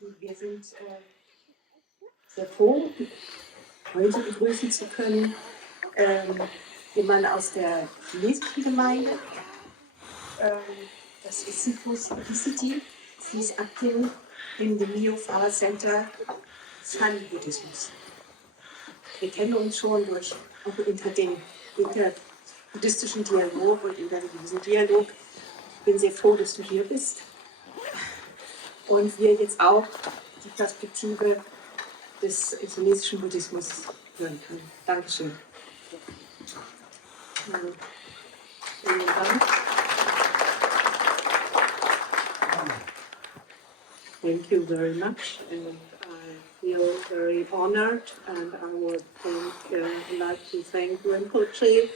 Wir sind sehr froh, heute begrüßen zu können, jemanden aus der chinesischen Gemeinde. Das ist City. Sie ist aktiv in dem Mio-Flower Center Chan-Buddhismus. Wir kennen uns schon durch auch unter dem interbuddhistischen Dialog und interreligiösen Dialog. Ich bin sehr froh, dass du hier bist. Und wir jetzt auch die Perspektive des chinesischen Buddhismus hören können. Dankeschön. Vielen Dank. Thank you very much, and I feel very honored, and I would like to thank Rinpoche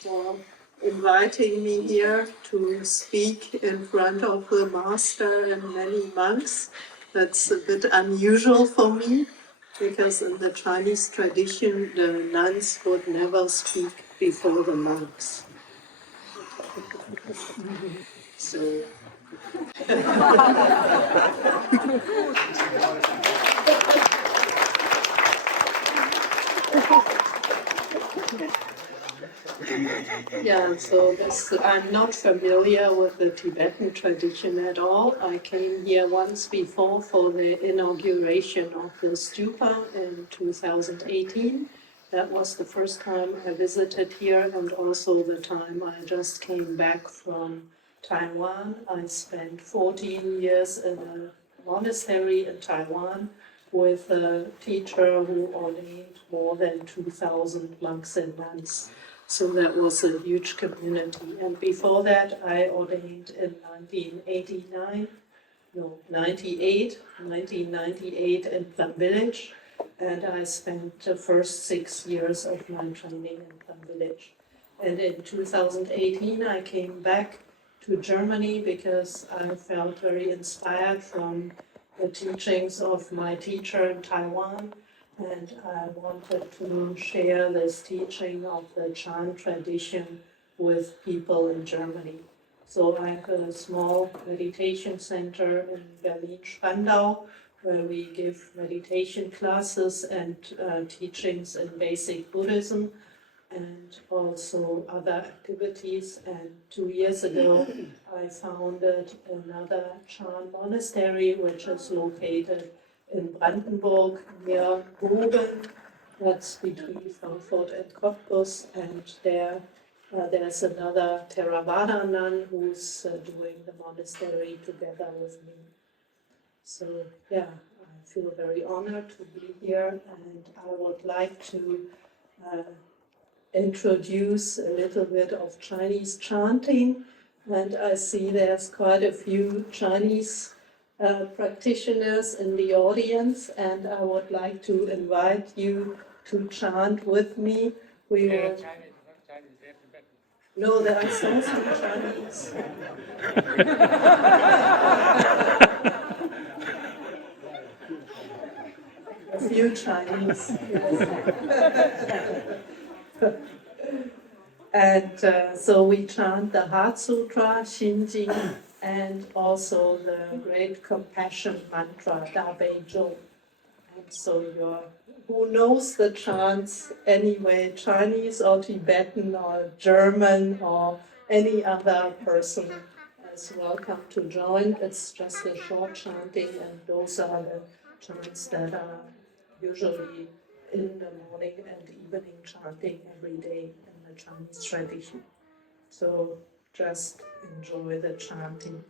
for inviting me here to speak in front of the master and many monks. That's a bit unusual for me, because in the Chinese tradition, the nuns would never speak before the monks. So. Yeah, so I'm not familiar with the Tibetan tradition at all. I came here once before for the inauguration of the stupa in 2018. That was the first time I visited here, and also the time I just came back from Taiwan. I spent 14 years in a monastery in Taiwan with a teacher who ordained more than 2,000 monks and nuns. So that was a huge community. And before that, I ordained in 1998 in Plum Village. And I spent the first 6 years of my training in Plum Village. And in 2018, I came back to Germany because I felt very inspired from the teachings of my teacher in Taiwan. And I wanted to share this teaching of the Chan tradition with people in Germany. So I have a small meditation center in Berlin-Spandau, where we give meditation classes and teachings in basic Buddhism and also other activities. And 2 years ago, I founded another Chan monastery, which is located in Brandenburg, near Bogen. That's between Frankfurt and Cottbus. And there's another Theravada nun who's doing the monastery together with me. So, yeah, I feel very honored to be here, and I would like to introduce a little bit of Chinese chanting. And I see there's quite a few Chinese practitioners in the audience, and I would like to invite you to chant with me. We will. No, there are songs in Chinese. A few Chinese. And so we chant the Heart Sutra, Xinjing, and also the great compassion mantra, Da Bei Zhou. And so who knows the chants anyway, Chinese or Tibetan or German or any other person is welcome to join. It's just a short chanting, and those are the chants that are usually in the morning and evening chanting every day in the Chinese tradition. So just enjoy the chanting.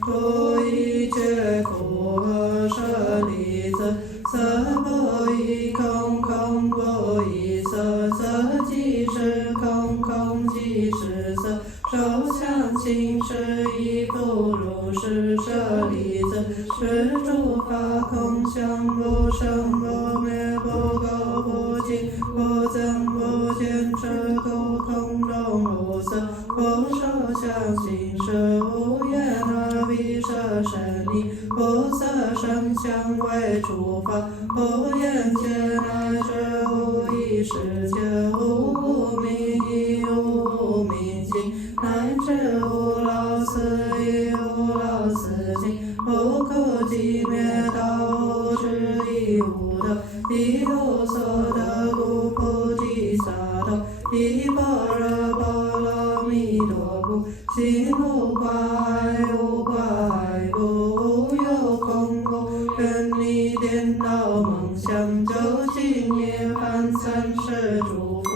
不一切苦和舍利子，色不异空，空不异色，色即是空，空即是色，受想行识亦复如是，舍利子，是诸法空相，不生不灭，不垢不净，不增不减，是故空中无色，不受想行识，无眼耳鼻舌身意，不色声香味触法，不言见乃至无意识界，无无明亦无无明尽，乃至无老死亦无老死尽，无苦集灭道，无智亦无得，亦无所得故，菩提萨埵，依般若波罗蜜多故，心无挂碍，无挂碍故，无有空故，远离颠倒梦想，究竟涅槃三世诸佛，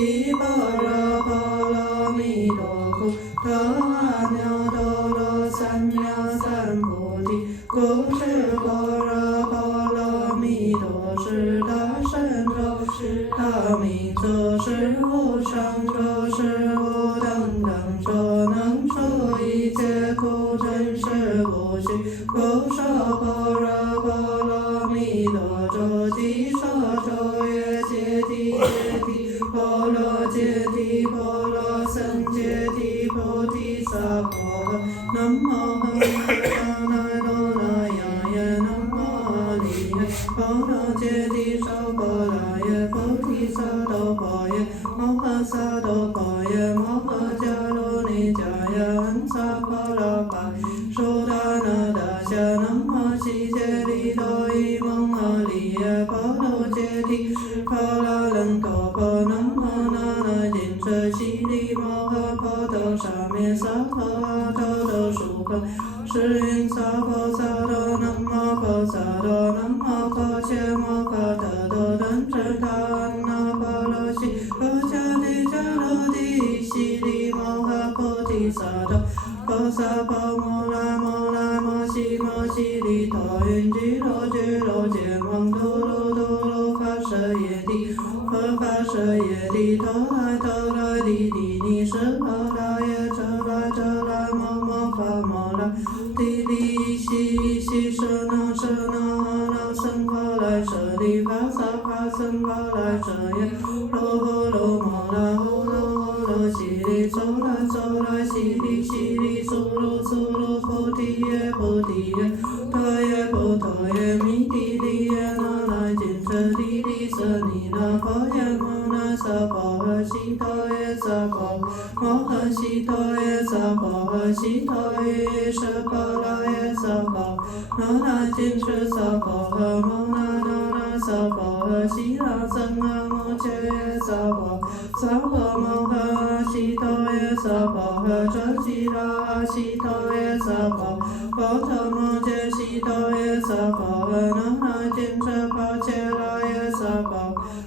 依般若波罗蜜多故，得阿耨多罗三藐三菩提，故是般若波罗蜜多是大神咒，是大明咒，是无上咒，是无等等咒，能说一切苦真实不虚，故说般若波罗蜜多咒，即说咒曰揭谛揭谛，波罗揭谛，波罗僧揭谛，菩提萨婆诃，南无本师那多那呀耶，南无阿利耶，波罗揭谛娑婆拉耶，菩提萨埵婆耶，摩诃萨埵婆耶，摩诃迦卢尼迦耶，恩萨婆罗巴耶，苏达那达夏，南无悉揭利多伊蒙阿利耶，波罗揭谛波罗楞多婆，南无那那谨墀悉利摩诃婆多沙弥萨婆阿多多输婆，是云萨婆萨埵，南无婆萨埵，南无婆伽摩诃特多等正他安那波罗悉，婆伽帝迦罗帝悉利摩诃菩提萨埵，婆萨婆摩那摩那摩悉摩悉利陀云俱罗俱罗见王陀罗陀罗发舍耶帝，诃发舍耶帝，陀来陀来帝帝尼舍婆拉耶，遮来遮来摩摩发摩拉，帝帝悉悉舍那舍那阿那僧婆来舍利发萨发僧婆来舍耶，罗诃罗摩那诃罗诃罗悉利走来走来悉利悉利苏噜苏噜菩提耶菩提耶，陀耶波陀耶弥帝利耶那那谨墀帝利舍尼那婆耶摩那萨婆诃悉陀耶萨婆摩诃悉陀耶萨婆诃悉陀耶舍婆拉耶萨婆那那谨墀萨婆诃摩那那那萨婆诃悉拉僧阿摩切耶萨婆萨婆摩诃悉陀耶萨婆诃遮悉拉悉陀耶萨婆波陀摩揭悉陀耶萨婆诃那那谨墀婆伽拉耶萨婆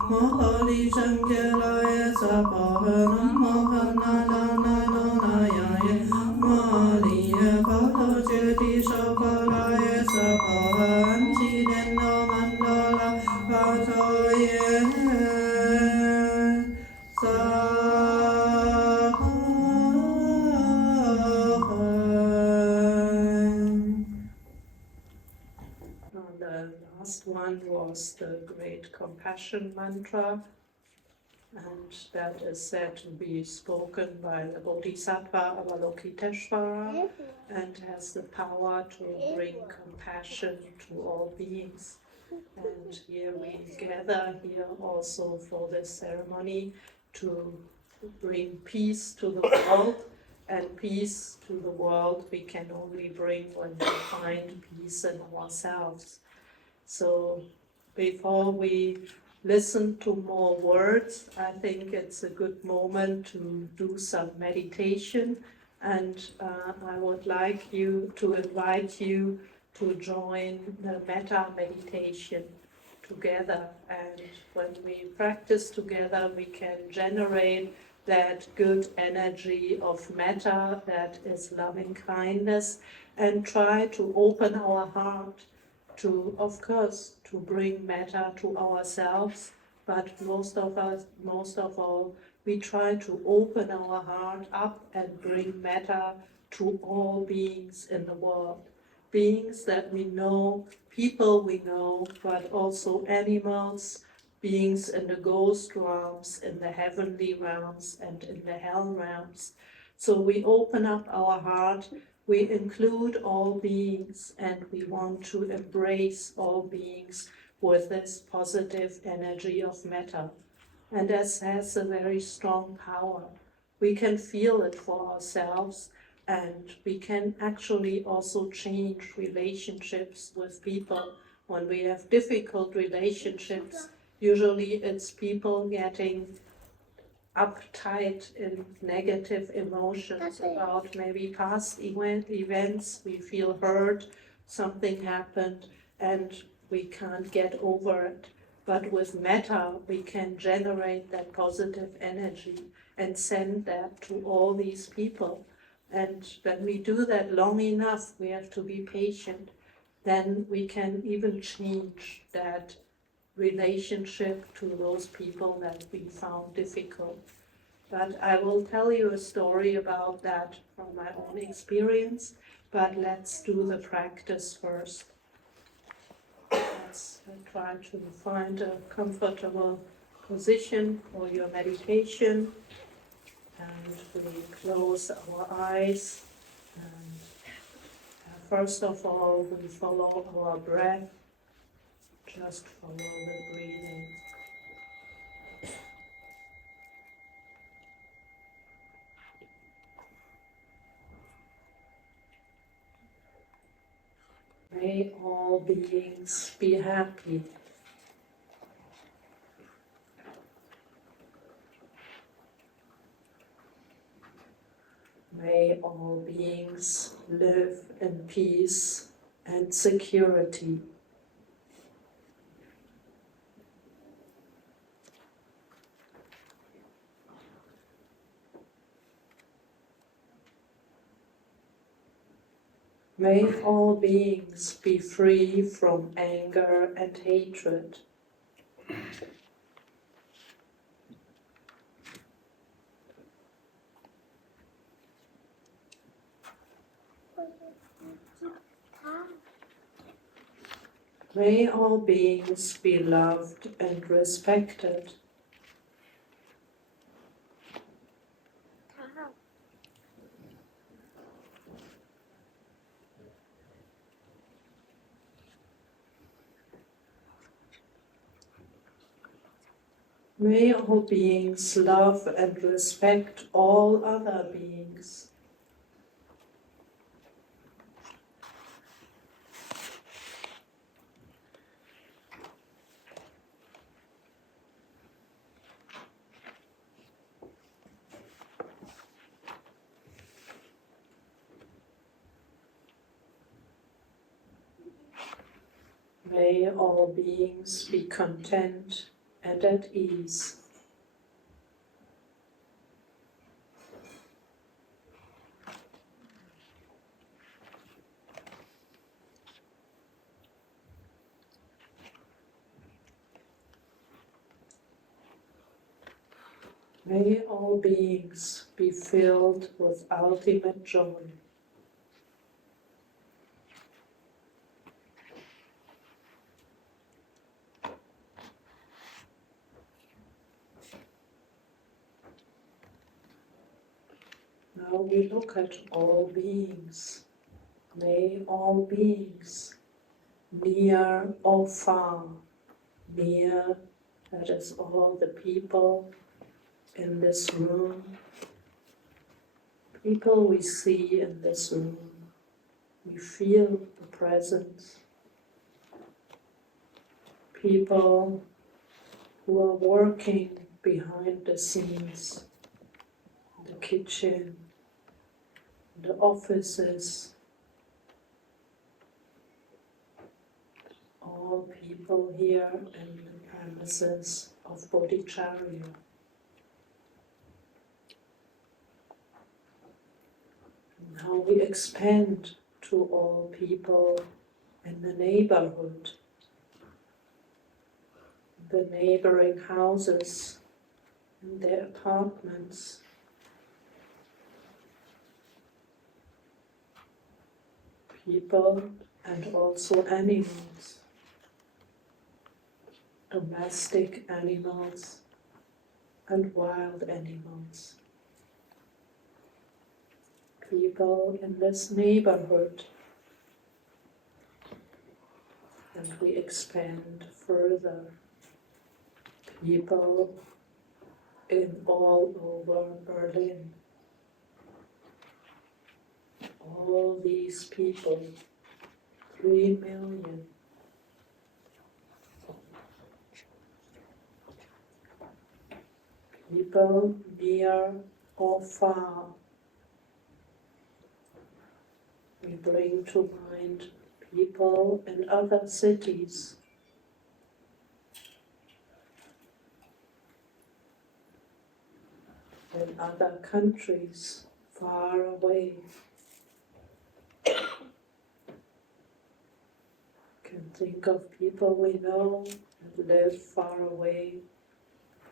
摩诃利胜揭拉耶萨婆诃南无汉那达那多那呀耶，摩利耶波罗揭谛娑婆拉耶萨婆诃安吉莲那曼达拉巴陀耶萨婆诃。The last one was the Great Compassion Mantra, and that is said to be spoken by the Bodhisattva Avalokiteshvara and has the power to bring compassion to all beings. And here we gather here also for this ceremony to bring peace to the world, and peace to the world we can only bring when we find peace in ourselves. So before we listen to more words, I think it's a good moment to do some meditation, and I would like to invite you to join the Metta Meditation together. And when we practice together, we can generate that good energy of metta, that is loving kindness, and try to open our heart to, of course, to bring metta to ourselves, but most of all, we try to open our heart up and bring metta to all beings in the world. Beings that we know, people we know, but also animals, beings in the ghost realms, in the heavenly realms, and in the hell realms. So we open up our heart, we include all beings, and we want to embrace all beings with this positive energy of metta. And this has a very strong power. We can feel it for ourselves, and we can actually also change relationships with people. When we have difficult relationships, usually it's people getting uptight in negative emotions about maybe past events. We feel hurt, something happened, and we can't get over it. But with metta, we can generate that positive energy and send that to all these people. And when we do that long enough, we have to be patient, then we can even change that relationship to those people that we found difficult. But I will tell you a story about that from my own experience, but let's do the practice first. Let's try to find a comfortable position for your meditation, and we close our eyes, and first of all we follow our breath. Just follow the breathing. May all beings be happy. May all beings live in peace and security. May all beings be free from anger and hatred. May all beings be loved and respected. May all beings love and respect all other beings. May all beings be content and at ease. May all beings be filled with ultimate joy. Now we look at all beings. May all beings, near or far, near, that is all the people in this room, people we see in this room, we feel the presence. People who are working behind the scenes, in the kitchen, in the offices, all people here in the premises of Bodhicharya. Now we expand to all people in the neighborhood, the neighboring houses, and their apartments. People and also animals, domestic animals and wild animals. People in this neighborhood, and we expand further. People in all over Berlin. All these people, 3 million. People near or far. We bring to mind people in other cities. In other countries, far away. Can think of people we know and live far away,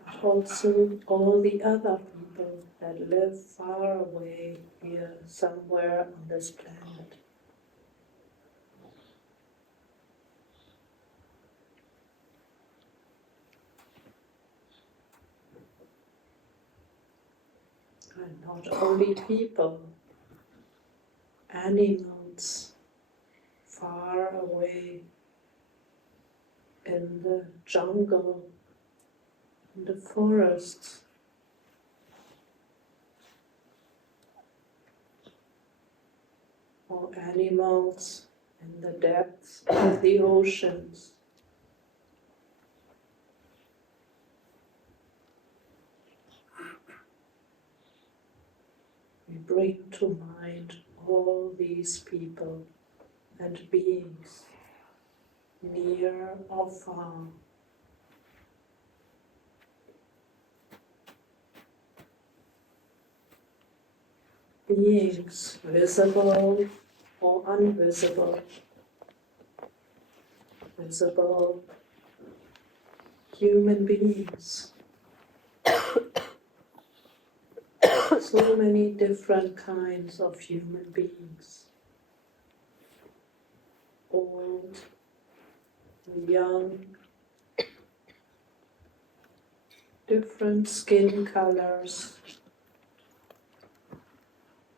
but also all the other people that live far away here, somewhere on this planet. And not only people, animals far away in the jungle, in the forests, or animals in the depths of the oceans. We bring to mind all these people and beings, near or far. Beings visible or invisible. Visible human beings. So many different kinds of human beings. Old, young, different skin colors,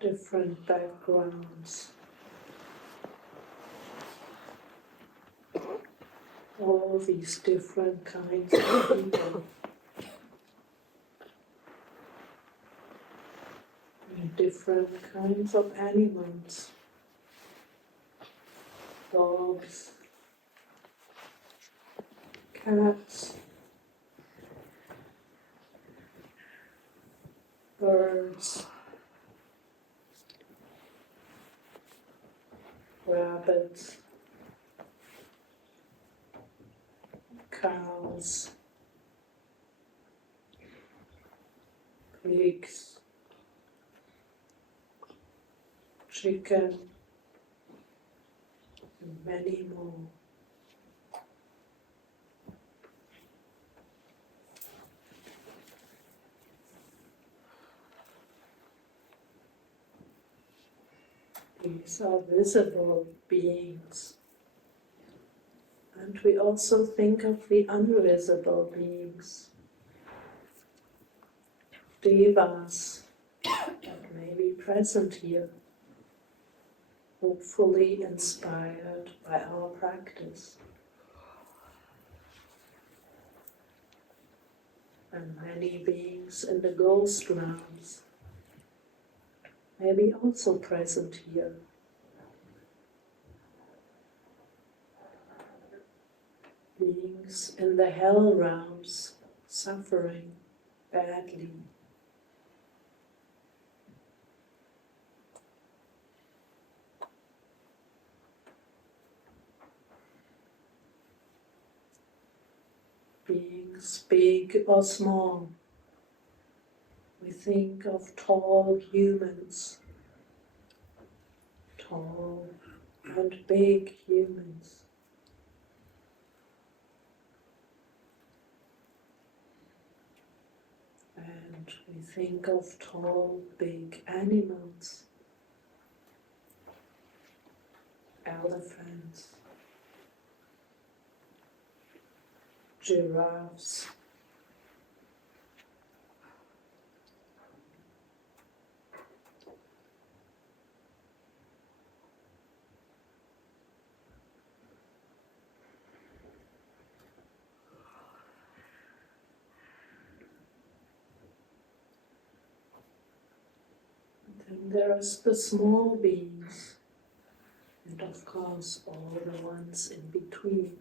different backgrounds. All these different kinds of people. And different kinds of animals. Dogs, cats, birds, rabbits, cows, pigs, chicken, and many more. These are visible beings. And we also think of the invisible beings, devas, that may be present here, hopefully inspired by our practice. And many beings in the ghost realms may be also present here. Beings in the hell realms suffering badly. Beings big or small. We think of tall humans tall and big humans. And we think of tall, big animals, elephants, giraffes, then there's the small beings, and of course all the ones in between,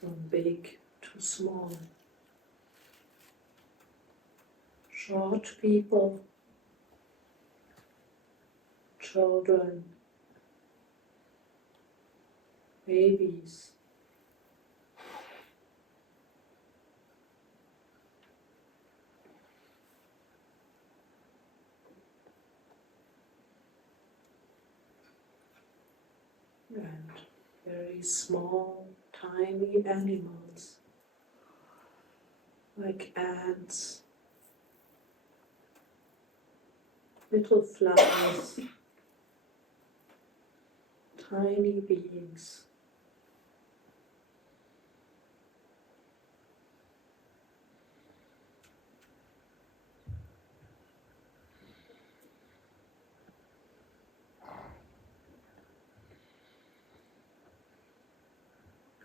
from big to small. Short people, children, babies, and very small, tiny animals like ants, little flies, tiny beings.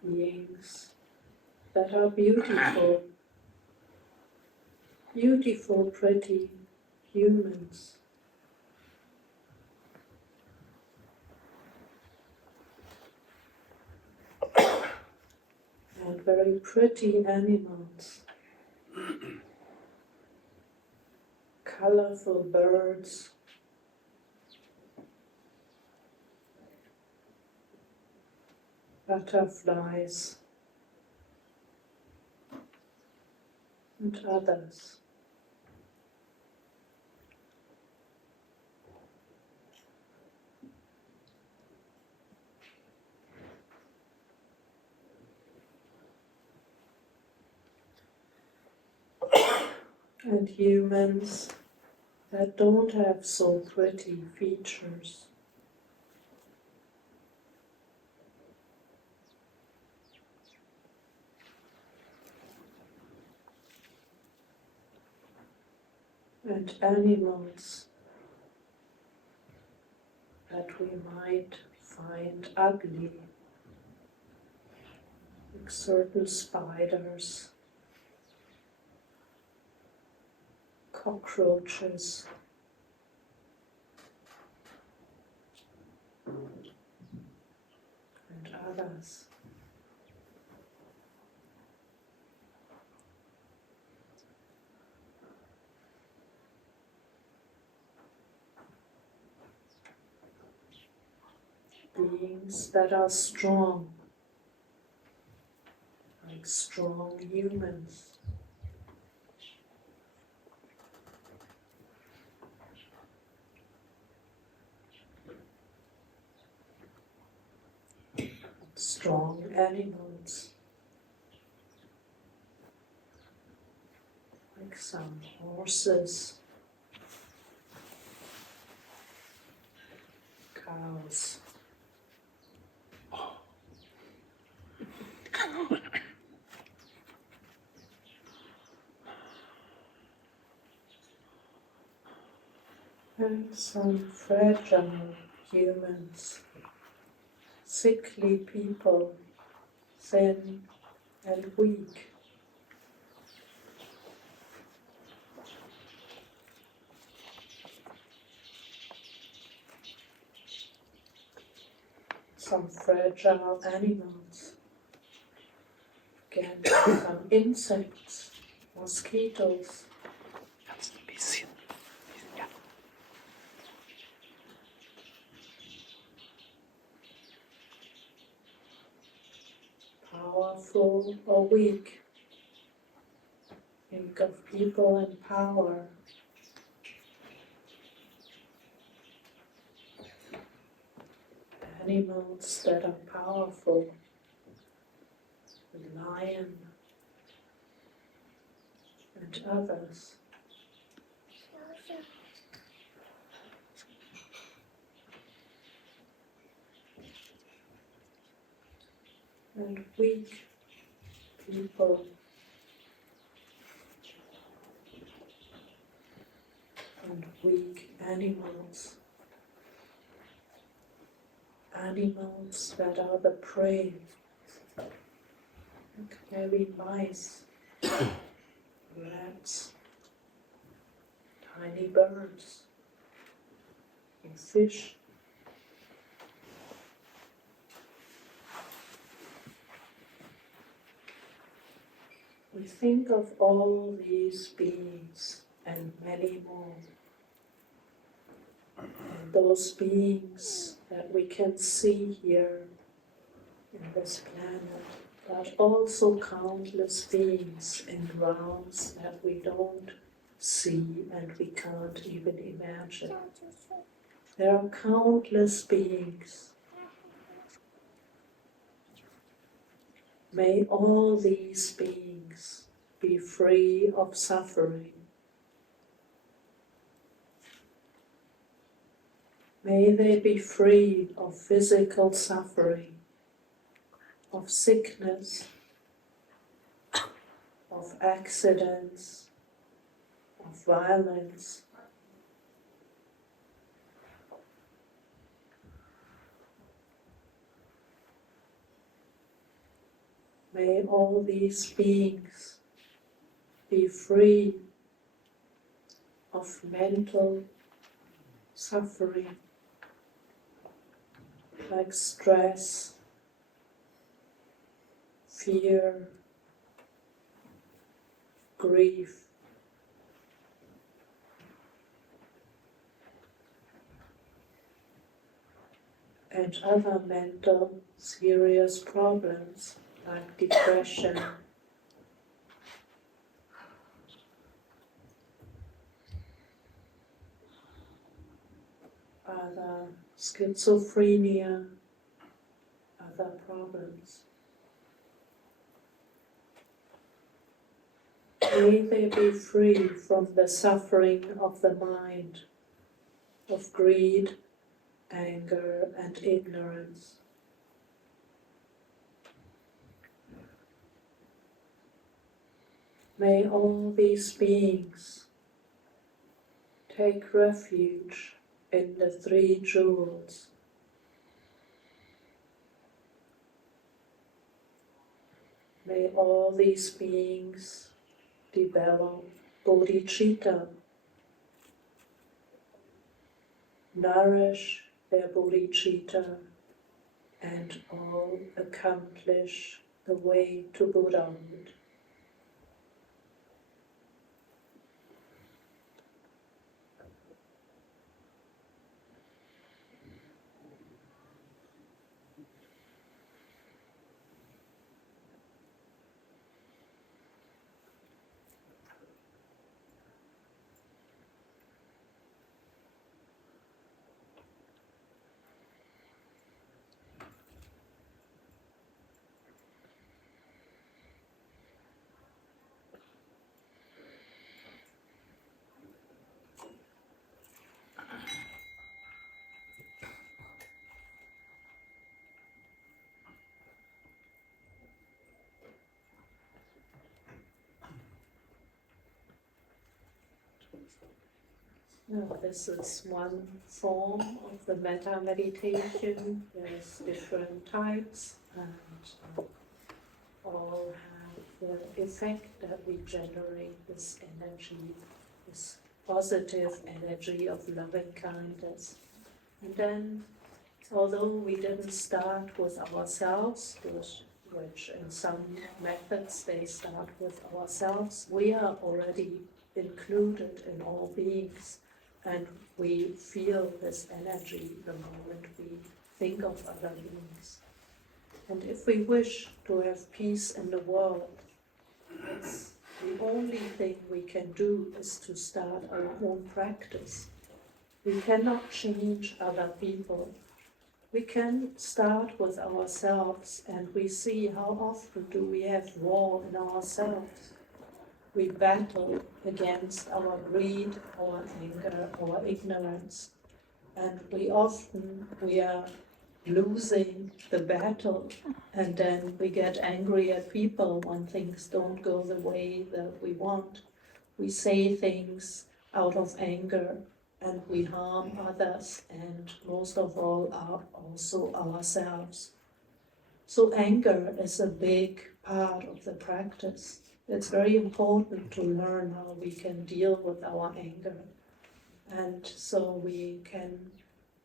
Beings that are beautiful, beautiful, pretty humans. And very pretty animals, colorful birds, butterflies, and others. And humans that don't have so pretty features. And animals that we might find ugly, like certain spiders, cockroaches, and others. Beings that are strong, like strong humans. Strong animals, like some horses, cows, and some fragile humans, sickly people, thin and weak. Some fragile animals, again some insects, mosquitoes, Kannst ein bisschen. Ja. powerful or weak. Think of people in power. animals that are powerful, the lion and others. And weak people and weak animals. Animals that are the prey, like maybe mice, rats, tiny birds, and fish. We think of all these beings and many more. And those beings that we can see here in this planet, but also countless beings in realms that we don't see and we can't even imagine. There are countless beings. May all these beings be free of suffering. May they be free of physical suffering, of sickness, of accidents, of violence. May all these beings be free of mental suffering, like stress, fear, grief, and other mental serious problems like depression, other schizophrenia, other problems. May they be free from the suffering of the mind, of greed, anger, and ignorance. May all these beings take refuge in the three jewels. May all these beings develop bodhicitta, nourish their bodhicitta, and all accomplish the way to Buddhahood. Now, this is one form of the Metta Meditation. There's different types, and all have the effect that we generate this energy, this positive energy of loving kindness. And then, although we didn't start with ourselves, which in some methods they start with ourselves, we are already included in all beings, and we feel this energy the moment we think of other beings. And if we wish to have peace in the world, it's the only thing we can do is to start our own practice. We cannot change other people. we can start with ourselves, and we see how often do we have war in ourselves. We battle against our greed, our anger, our ignorance, and we are losing the battle, and then we get angry at people when things don't go the way that we want. We say things out of anger, and we harm others, and most of all also ourselves. So anger is a big part of the practice. It's very important to learn how we can deal with our anger. And so we can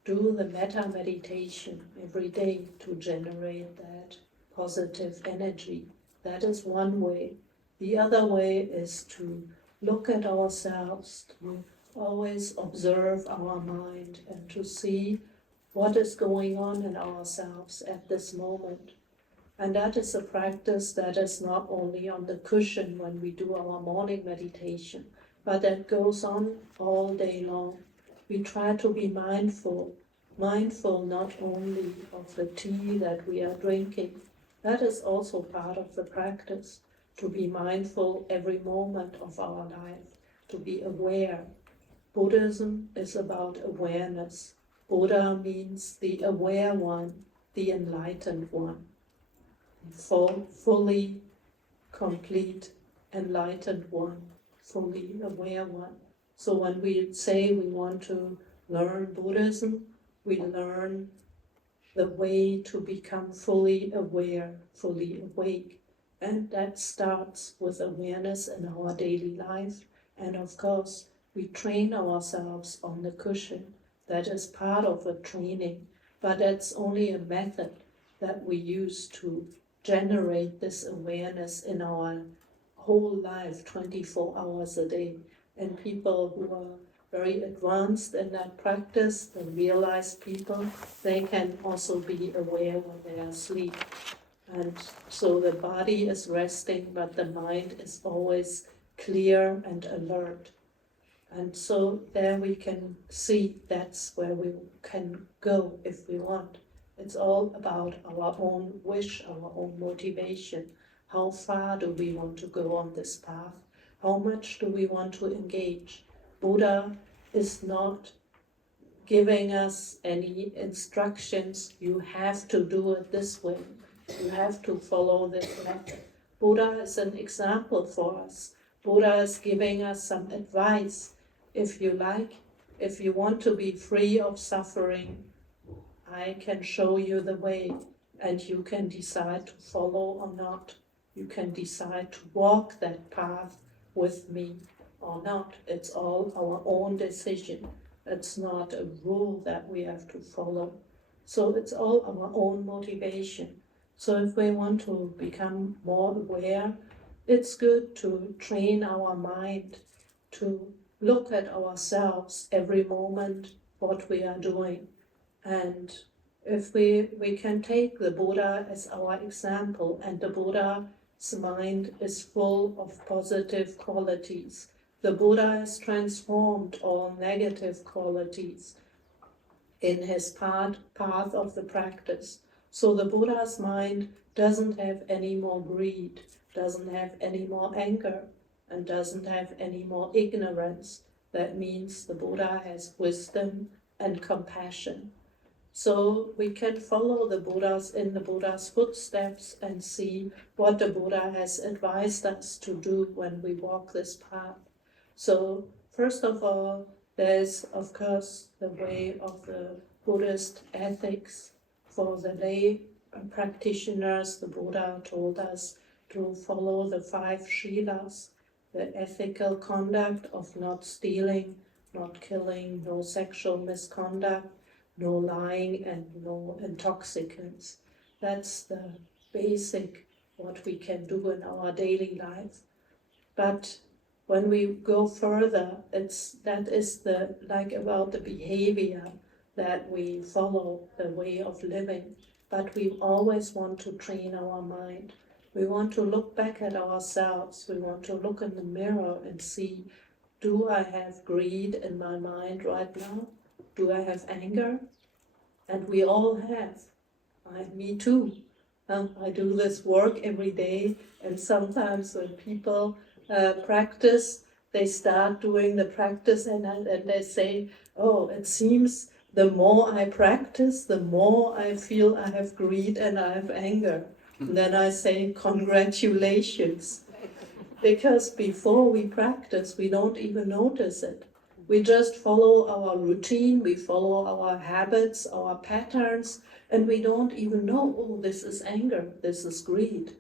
do the Metta Meditation every day to generate that positive energy. That is one way. The other way is to look at ourselves, to always observe our mind and to see what is going on in ourselves at this moment. And that is a practice that is not only on the cushion when we do our morning meditation, but that goes on all day long. We try to be mindful not only of the tea that we are drinking. That is also part of the practice, to be mindful every moment of our life, to be aware. Buddhism is about awareness. Buddha means the aware one, the enlightened one. Fully complete, enlightened one, fully aware one. So when we say we want to learn Buddhism, we learn the way to become fully aware, fully awake. And that starts with awareness in our daily life. And of course, we train ourselves on the cushion. That is part of a training, but that's only a method that we use to generate this awareness in our whole life, 24 hours a day. And people who are very advanced in that practice, the realized people, they can also be aware when they are asleep. And so the body is resting, but the mind is always clear and alert. And so there we can see that's where we can go if we want. It's all about our own wish, our own motivation. How far do we want to go on this path? How much do we want to engage? Buddha is not giving us any instructions. You have to do it this way. You have to follow this method. Buddha is an example for us. Buddha is giving us some advice. If you like, if you want to be free of suffering, I can show you the way, and you can decide to follow or not. You can decide to walk that path with me or not. It's all our own decision. It's not a rule that we have to follow. So it's all our own motivation. So if we want to become more aware, it's good to train our mind to look at ourselves every moment, what we are doing. And if we can take the Buddha as our example, and the Buddha's mind is full of positive qualities. The Buddha has transformed all negative qualities in his path of the practice. So the Buddha's mind doesn't have any more greed, doesn't have any more anger, and doesn't have any more ignorance. That means the Buddha has wisdom and compassion. So we can follow the Buddha's footsteps and see what the Buddha has advised us to do when we walk this path. So first of all, there's of course the way of the Buddhist ethics. For the lay practitioners, the Buddha told us to follow the 5 shilas, the ethical conduct of not stealing, not killing, no sexual misconduct, no lying, and no intoxicants. That's the basic what we can do in our daily life. But when we go further, that is about the behavior that we follow, the way of living. But we always want to train our mind. We want to look back at ourselves. We want to look in the mirror and see, do I have greed in my mind right now? Do I have anger? And we all have. Me too. I do this work every day, and sometimes when people practice, they start doing the practice and they say, oh, it seems the more I practice, the more I feel I have greed and I have anger. And then I say, congratulations. Because before we practice, we don't even notice it. We just follow our routine, we follow our habits, our patterns, and we don't even know, oh, this is anger, this is greed.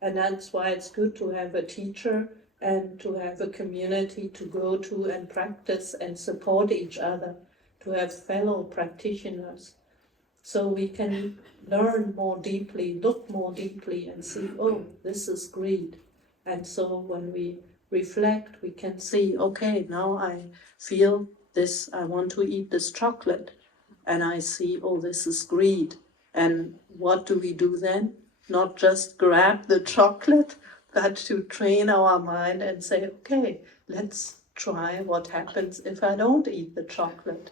And that's why it's good to have a teacher and to have a community to go to and practice and support each other, to have fellow practitioners. So we can learn more deeply, look more deeply and see, oh, this is greed. And so when we reflect, we can see, okay, now I feel this, I want to eat this chocolate. And I see, oh, this is greed. And what do we do then? Not just grab the chocolate, but to train our mind and say, okay, let's try what happens if I don't eat the chocolate.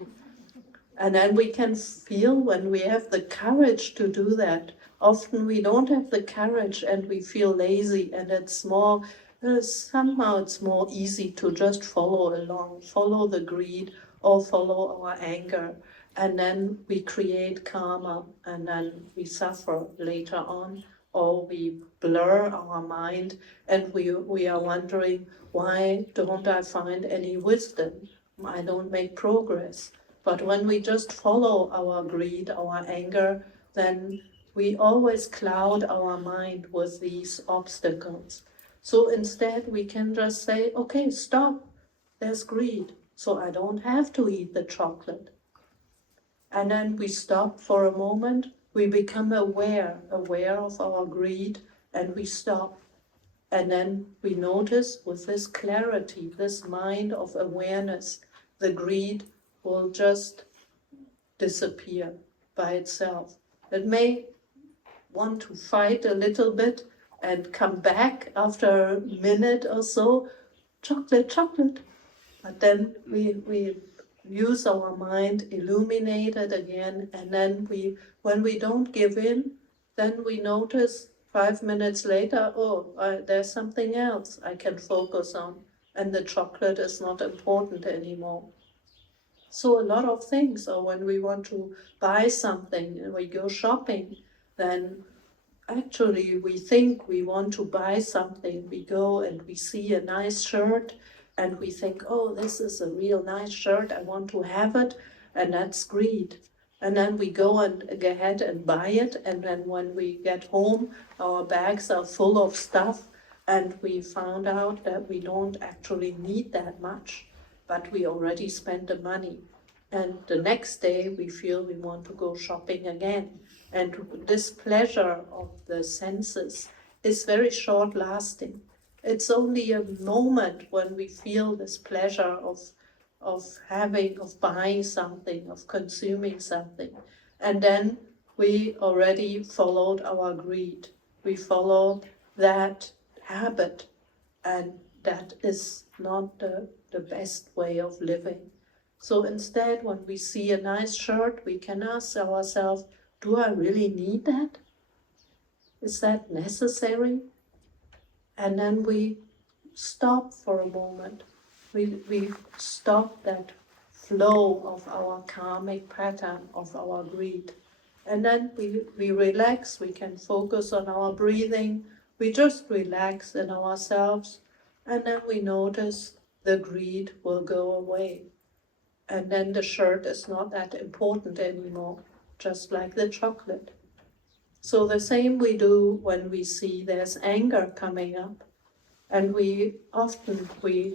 And then we can feel when we have the courage to do that. Often we don't have the courage and we feel lazy, and it's more, somehow it's more easy to just follow along, follow the greed or follow our anger. And then we create karma, and then we suffer later on, or we blur our mind and we are wondering, why don't I find any wisdom? I don't make progress. But when we just follow our greed, our anger, then we always cloud our mind with these obstacles. So instead we can just say, okay, stop, there's greed, so I don't have to eat the chocolate. And then we stop for a moment, we become aware of our greed, and we stop. And then we notice with this clarity, this mind of awareness, the greed will just disappear by itself. It may want to fight a little bit and come back after a minute or so, chocolate, chocolate. But then we use our mind, illuminate it again, and then when we don't give in, then we notice 5 minutes later, there's something else I can focus on, and the chocolate is not important anymore. So a lot of things, or when we want to buy something and we go shopping, then actually we think we want to buy something. We go and we see a nice shirt and we think, oh, this is a real nice shirt, I want to have it, and that's greed. And then we go ahead and buy it, and then when we get home, our bags are full of stuff, and we found out that we don't actually need that much, but we already spent the money. And the next day we feel we want to go shopping again. And this pleasure of the senses is very short lasting. It's only a moment when we feel this pleasure of buying something, of consuming something. And then we already followed our greed. We followed that habit, and that is not the best way of living. So instead, when we see a nice shirt, we can ask ourselves, do I really need that? Is that necessary? And then we stop for a moment. We stop that flow of our karmic pattern, of our greed. And then we relax, we can focus on our breathing, we just relax in ourselves, and then we notice the greed will go away. And then the shirt is not that important anymore, just like the chocolate. So the same we do when we see there's anger coming up. And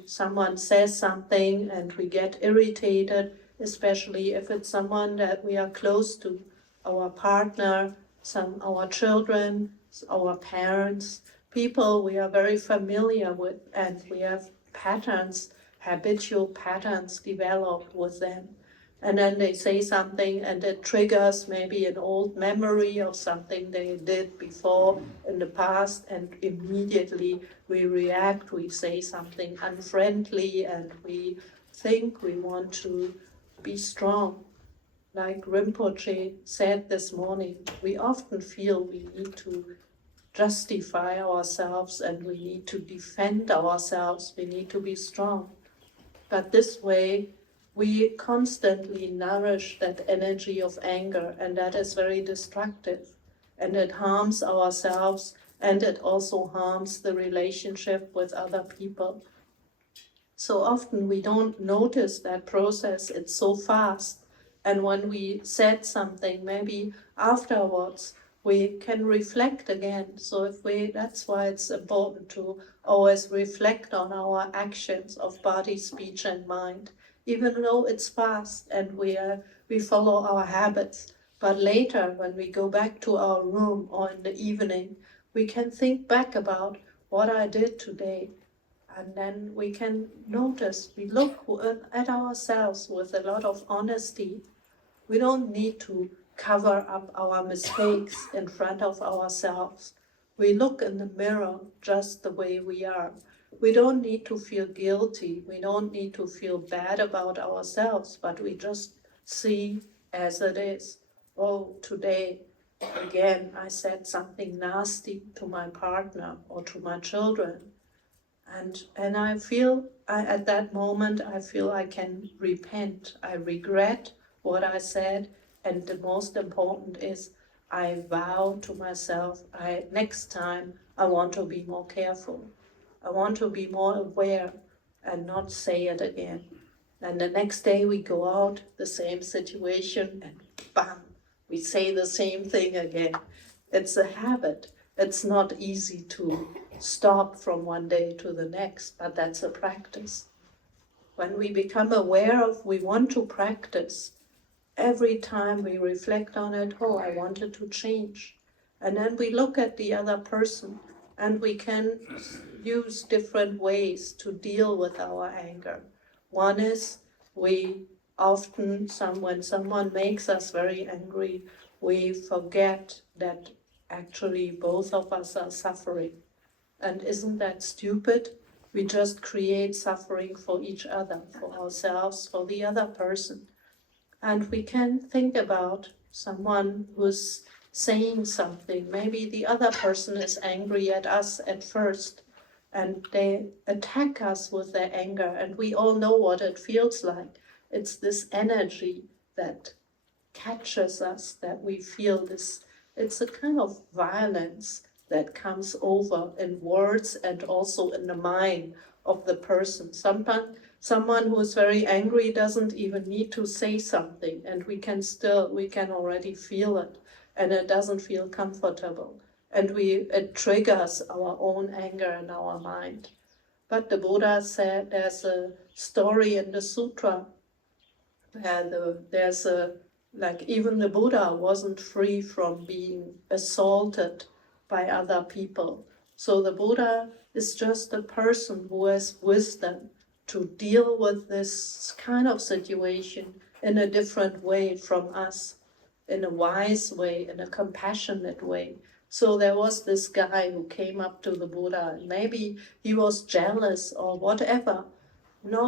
someone says something and we get irritated, especially if it's someone that we are close to, our partner, our children, our parents, people we are very familiar with, and we have habitual patterns developed with them. And then they say something and it triggers maybe an old memory of something they did before in the past, and immediately we react, we say something unfriendly, and we think we want to be strong. Like Rinpoche said this morning, we often feel we need to justify ourselves and we need to defend ourselves, we need to be strong. But this way, we constantly nourish that energy of anger, and that is very destructive. And it harms ourselves, and it also harms the relationship with other people. So often we don't notice that process, it's so fast. And when we said something, maybe afterwards, we can reflect again. So that's why it's important to always reflect on our actions of body, speech, and mind, even though it's fast and we follow our habits. But later, when we go back to our room or in the evening, we can think back about what I did today. And then we can notice, we look at ourselves with a lot of honesty. We don't need to cover up our mistakes in front of ourselves. We look in the mirror just the way we are. We don't need to feel guilty. We don't need to feel bad about ourselves, but we just see as it is. Oh, today, again, I said something nasty to my partner or to my children. And I feel, at that moment, I feel I can repent. I regret what I said, and the most important is I vow to myself, next time I want to be more careful. I want to be more aware and not say it again. And the next day we go out, the same situation, and bam, we say the same thing again. It's a habit. It's not easy to stop from one day to the next, but that's a practice. When we become aware of, we want to practice, every time we reflect on it, oh, I wanted to change. And then we look at the other person and we can use different ways to deal with our anger. One is we often, when someone makes us very angry, we forget that actually both of us are suffering. And isn't that stupid? We just create suffering for each other, for ourselves, for the other person. And we can think about someone who's saying something. Maybe the other person is angry at us at first, and they attack us with their anger, and we all know what it feels like. It's this energy that catches us, that we feel this. It's a kind of violence that comes over in words and also in the mind of the person. Sometimes someone who is very angry doesn't even need to say something, and we can already feel it, and it doesn't feel comfortable. And it triggers our own anger in our mind. But the Buddha said, there's a story in the sutra where even the Buddha wasn't free from being assaulted by other people. So the Buddha is just a person who has wisdom to deal with this kind of situation in a different way from us, in a wise way, in a compassionate way. So there was this guy who came up to the Buddha, and maybe he was jealous or whatever.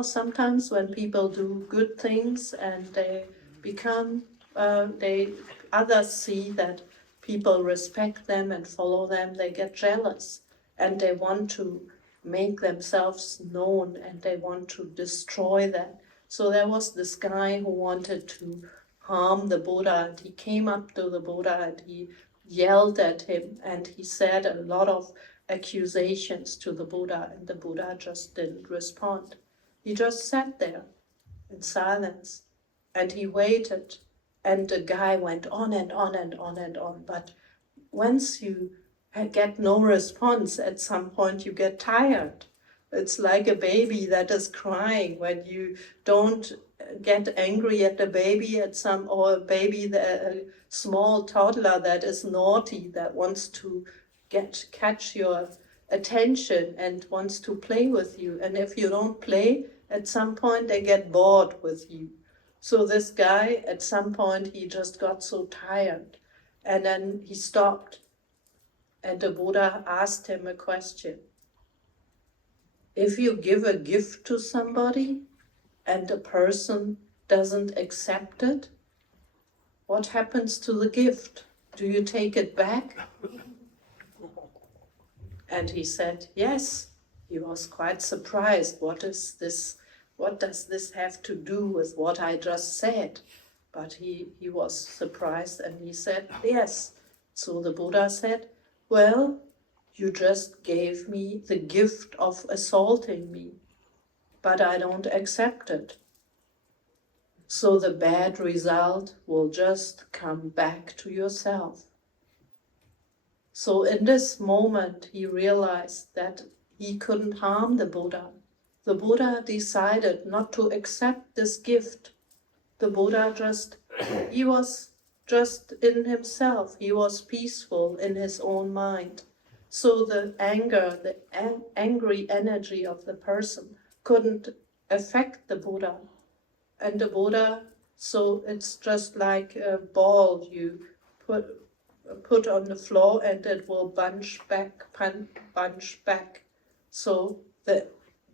Sometimes when people do good things and they become, others see that people respect them and follow them, they get jealous and they want to make themselves known and they want to destroy them. So there was this guy who wanted to harm the Buddha, and he came up to the Buddha and he yelled at him and he said a lot of accusations to the Buddha, and the Buddha just didn't respond. He just sat there in silence and he waited, and the guy went on and on and on and on. But once you get no response, at some point you get tired. It's like a baby that is crying. When you don't get angry at the baby or a small toddler that is naughty, that wants to catch your attention and wants to play with you. And if you don't play, at some point they get bored with you. So this guy, at some point, he just got so tired. And then he stopped. And the Buddha asked him a question. If you give a gift to somebody and the person doesn't accept it, what happens to the gift? Do you take it back? And he said, yes. He was quite surprised. What is this? What does this have to do with what I just said? But he was surprised and he said, yes. So the Buddha said, well, you just gave me the gift of assaulting me, but I don't accept it. So the bad result will just come back to yourself. So in this moment, he realized that he couldn't harm the Buddha. The Buddha decided not to accept this gift. The Buddha he was just in himself. He was peaceful in his own mind. So the anger, the angry energy of the person couldn't affect the Buddha. And the Buddha, so it's just like a ball you put on the floor and it will bunch back. So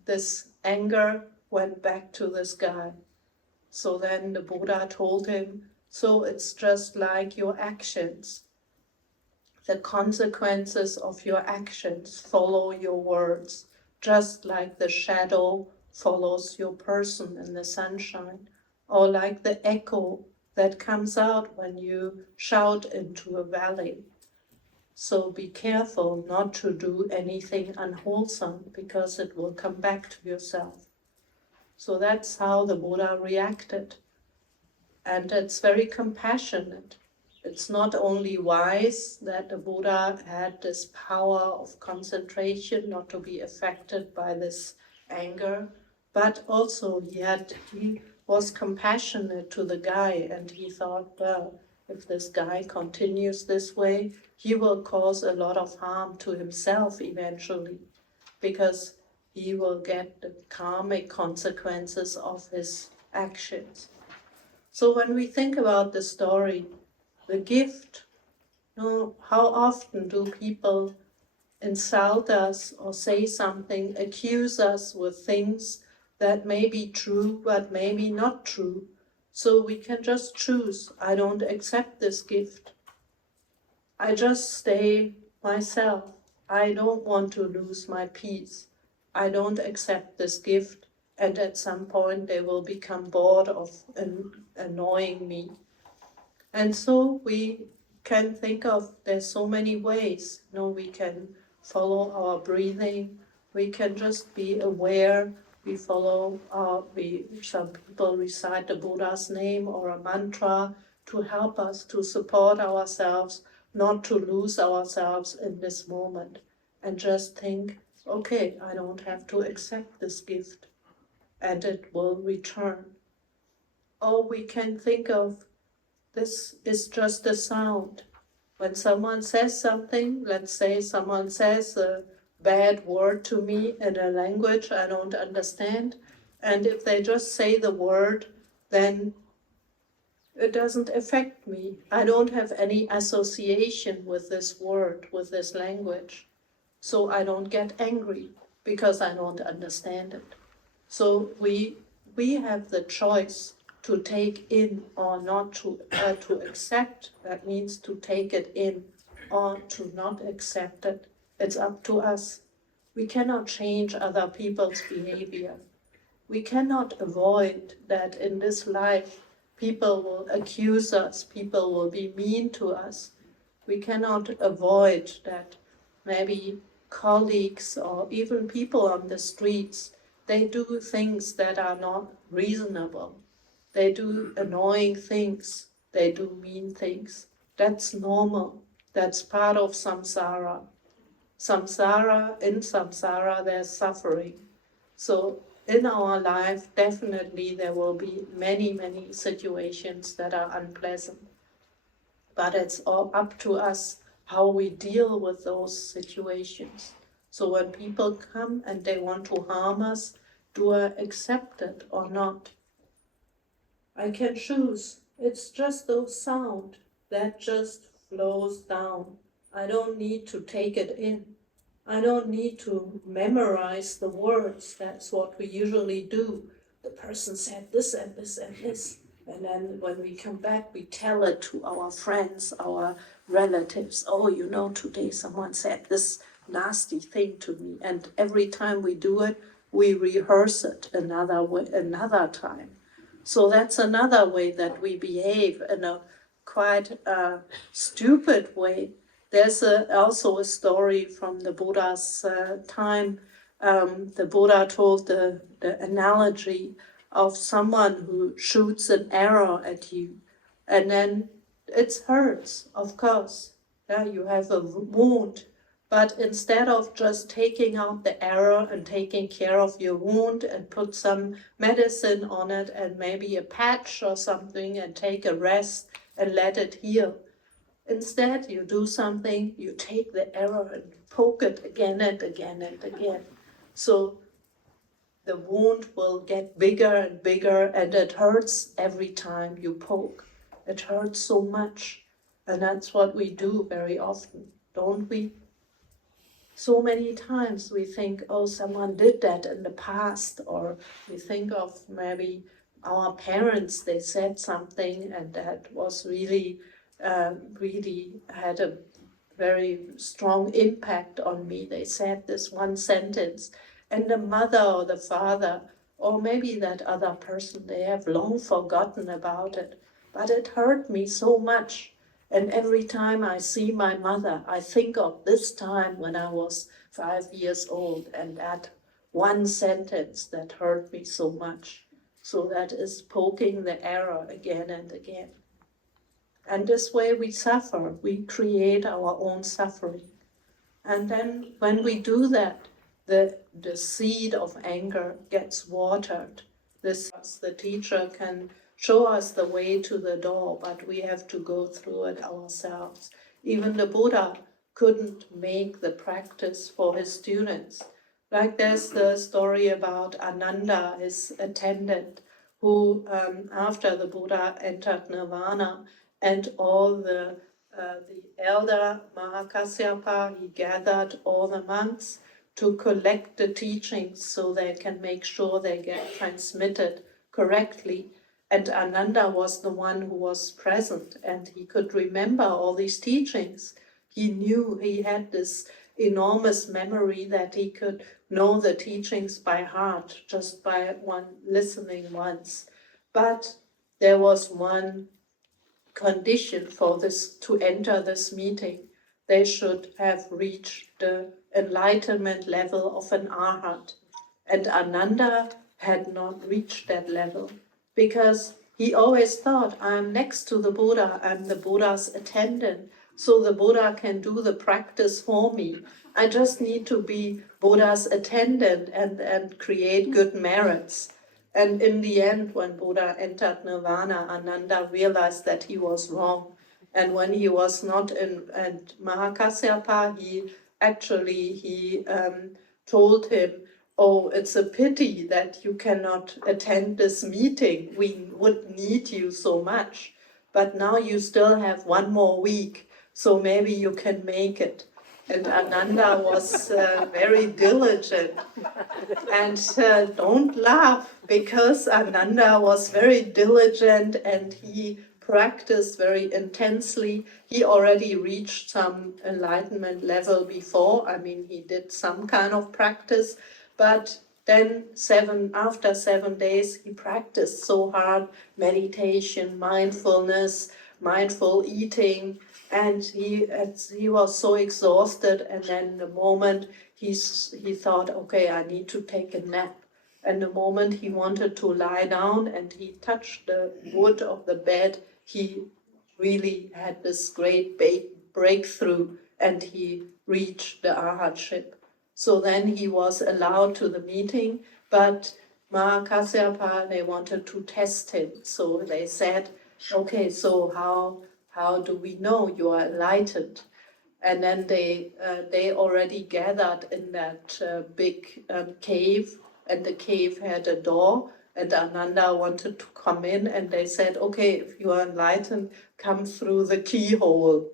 this anger went back to this guy. So then the Buddha told him, so it's just like your actions. The consequences of your actions follow your words, just like the shadow follows your person in the sunshine, or like the echo that comes out when you shout into a valley. So be careful not to do anything unwholesome, because it will come back to yourself. So that's how the Buddha reacted. And it's very compassionate. It's not only wise that the Buddha had this power of concentration not to be affected by this anger, but also he was compassionate to the guy, and he thought, well, if this guy continues this way, he will cause a lot of harm to himself eventually, because he will get the karmic consequences of his actions. So when we think about the story, the gift, how often do people insult us or say something, accuse us with things that may be true but maybe not true? So we can just choose, I don't accept this gift. I just stay myself. I don't want to lose my peace. I don't accept this gift, and at some point they will become bored of annoying me. And so we can think of, there's so many ways. We can follow our breathing, we can just be aware, we follow, some people recite the Buddha's name or a mantra to help us to support ourselves, not to lose ourselves in this moment, and just think, okay, I don't have to accept this gift, and it will return. Or we can think of, this is just a sound. When someone says something, let's say someone says a bad word to me in a language I don't understand, and if they just say the word, then it doesn't affect me. I don't have any association with this word, with this language. So I don't get angry because I don't understand it. So we have the choice to take in or not to accept. That means to take it in or to not accept it. It's up to us. We cannot change other people's behavior. We cannot avoid that in this life people will accuse us, people will be mean to us. We cannot avoid that maybe colleagues or even people on the streets, they do things that are not reasonable. They do annoying things, they do mean things. That's normal, that's part of samsara. In samsara there's suffering. So in our life, definitely there will be many, many situations that are unpleasant. But it's all up to us how we deal with those situations. So when people come and they want to harm us, do I accept it or not? I can choose. It's just those sound that just flows down. I don't need to take it in. I don't need to memorize the words. That's what we usually do. The person said this and this and this, And then when we come back, we tell it to our friends, our relatives. Oh, you know, today someone said this nasty thing to me. And every time we do it, we rehearse it another way, another time. So that's another way that we behave in a quite stupid way. There's also a story from the Buddha's time. The Buddha told the analogy of someone who shoots an arrow at you, and then it hurts, of course. Yeah, you have a wound, but instead of just taking out the arrow and taking care of your wound and put some medicine on it and maybe a patch or something and take a rest and let it heal, instead you do something, you take the arrow and poke it again and again and again. So the wound will get bigger and bigger, and it hurts every time you poke. It hurts so much. And that's what we do very often, don't we? So many times we think, oh, someone did that in the past, or we think of maybe our parents, they said something and that was really had a very strong impact on me. They said this one sentence, and the mother or the father, or maybe that other person, they have long forgotten about it, but it hurt me so much. And every time I see my mother, I think of this time when I was 5 years old and that one sentence that hurt me so much. So that is poking the arrow again and again. And this way we suffer, we create our own suffering. And then when we do that, the seed of anger gets watered. The teacher can show us the way to the door, but we have to go through it ourselves. Even the Buddha couldn't make the practice for his students. Like there's the story about Ananda, his attendant, who after the Buddha entered Nirvana and all the elder Mahakasyapa, he gathered all the monks to collect the teachings so they can make sure they get transmitted correctly. And Ananda was the one who was present and he could remember all these teachings. He knew, he had this enormous memory that he could know the teachings by heart just by listening once. But there was one condition for this to enter this meeting. They should have reached the enlightenment level of an arhat. And Ananda had not reached that level because he always thought, I'm next to the Buddha, I'm the Buddha's attendant, so the Buddha can do the practice for me. I just need to be Buddha's attendant and create good merits. And in the end, when Buddha entered Nirvana, Ananda realized that he was wrong. And when he was not in Mahakasyapa, he told him, oh, it's a pity that you cannot attend this meeting. We would need you so much. But now you still have 1 more week, so maybe you can make it. And Ananda was very diligent. And don't laugh, because Ananda was very diligent and he practiced very intensely. He already reached some enlightenment level before. I mean, he did some kind of practice, but then after 7 days, he practiced so hard, meditation, mindfulness, mindful eating, and he was so exhausted. And then the moment he thought, okay, I need to take a nap. And the moment he wanted to lie down and he touched the wood of the bed, he really had this great breakthrough and he reached the arhatship. So then he was allowed to the meeting, but Mahakasyapa, they wanted to test him. So they said, okay, so how do we know you are enlightened? And then they already gathered in that big cave, and the cave had a door, and Ananda wanted to come in, and they said, okay, if you are enlightened, come through the keyhole.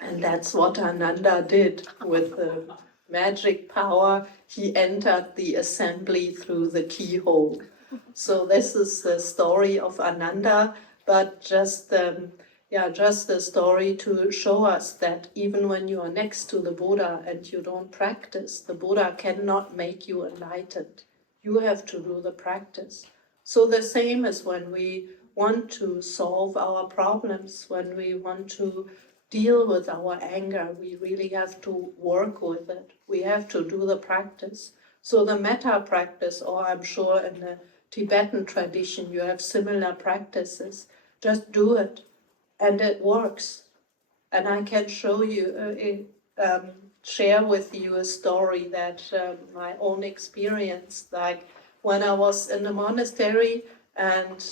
And that's what Ananda did with the magic power. He entered the assembly through the keyhole. So this is the story of Ananda, but just a story to show us that even when you are next to the Buddha and you don't practice, the Buddha cannot make you enlightened. You have to do the practice. So the same as when we want to solve our problems, when we want to deal with our anger, we really have to work with it. We have to do the practice. So the metta practice, or I'm sure in the Tibetan tradition you have similar practices, just do it. And it works. And I can show you, share with you a story that my own experience, like when I was in the monastery and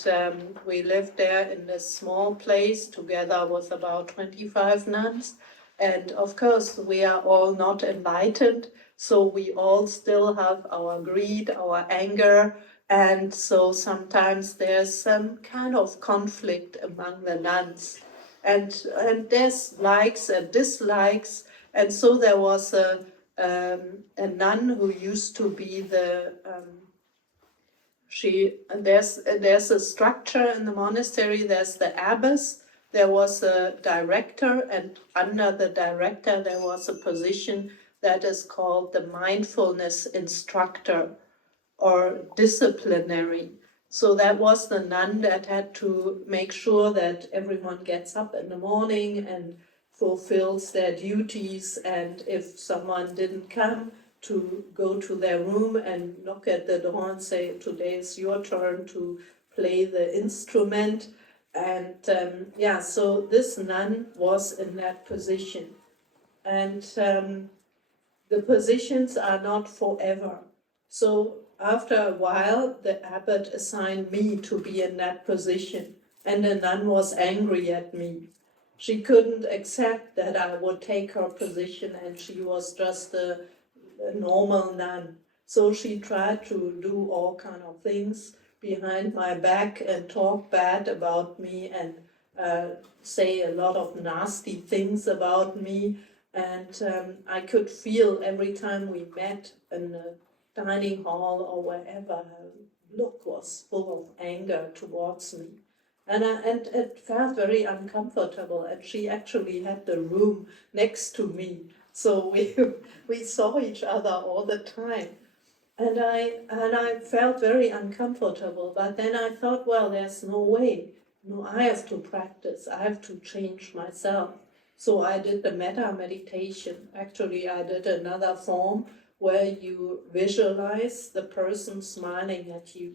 we lived there in this small place together with about 25 nuns. And of course, we are all not enlightened, so we all still have our greed, our anger, and so sometimes there's some kind of conflict among the nuns. And there's likes and dislikes. And so there was a nun who used to be there's a structure in the monastery, there's the abbess, there was a director, and under the director there was a position that is called the mindfulness instructor or disciplinary. So that was the nun that had to make sure that everyone gets up in the morning and fulfills their duties, and if someone didn't come, to go to their room and knock at the door and say, today is your turn to play the instrument. And so this nun was in that position. And the positions are not forever. So after a while, the abbot assigned me to be in that position, and the nun was angry at me. She couldn't accept that I would take her position, and she was just a normal nun. So she tried to do all kind of things behind my back and talk bad about me and say a lot of nasty things about me. And I could feel every time we met in the dining hall or wherever, her look was full of anger towards me. And it felt very uncomfortable. And she actually had the room next to me. So we saw each other all the time. And I felt very uncomfortable. But then I thought, well, there's no way. No, I have to practice. I have to change myself. So I did the Metta Meditation. Actually, I did another form where you visualize the person smiling at you.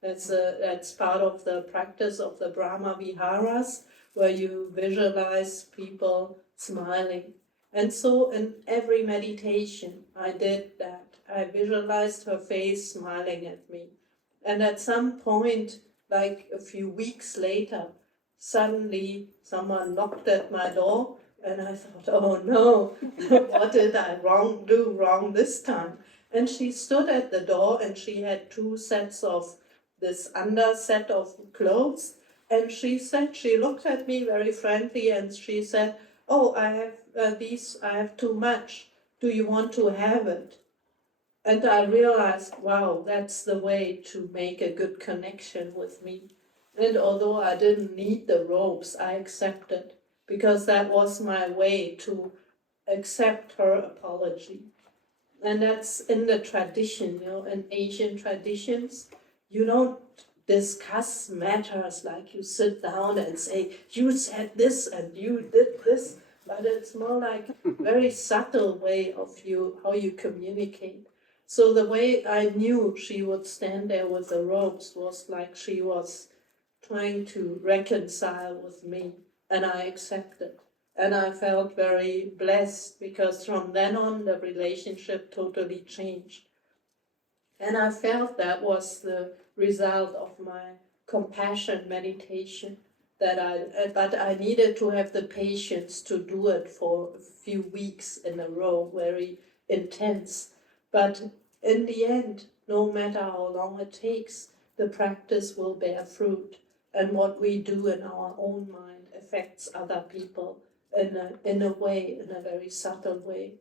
That's part of the practice of the Brahma Viharas, where you visualize people smiling. And so in every meditation, I did that. I visualized her face smiling at me. And at some point, like a few weeks later, suddenly someone knocked at my door, and I thought, oh no, what did I do wrong this time? And she stood at the door, and she had two sets of this under set of clothes, and she looked at me very friendly, and she said, oh, I have too much. Do you want to have it? And I realized, wow, that's the way to make a good connection with me. And although I didn't need the robes, I accepted, because that was my way to accept her apology. And that's in the tradition, in Asian traditions, you don't discuss matters like you sit down and say, you said this and you did this, but it's more like a very subtle way of how you communicate. So the way I knew she would stand there with the robes was like she was trying to reconcile with me, and I accepted. And I felt very blessed, because from then on the relationship totally changed. And I felt that was the result of my compassion meditation, but I needed to have the patience to do it for a few weeks in a row, very intense. But in the end, no matter how long it takes, the practice will bear fruit. And what we do in our own mind affects other people in a way, in a very subtle way.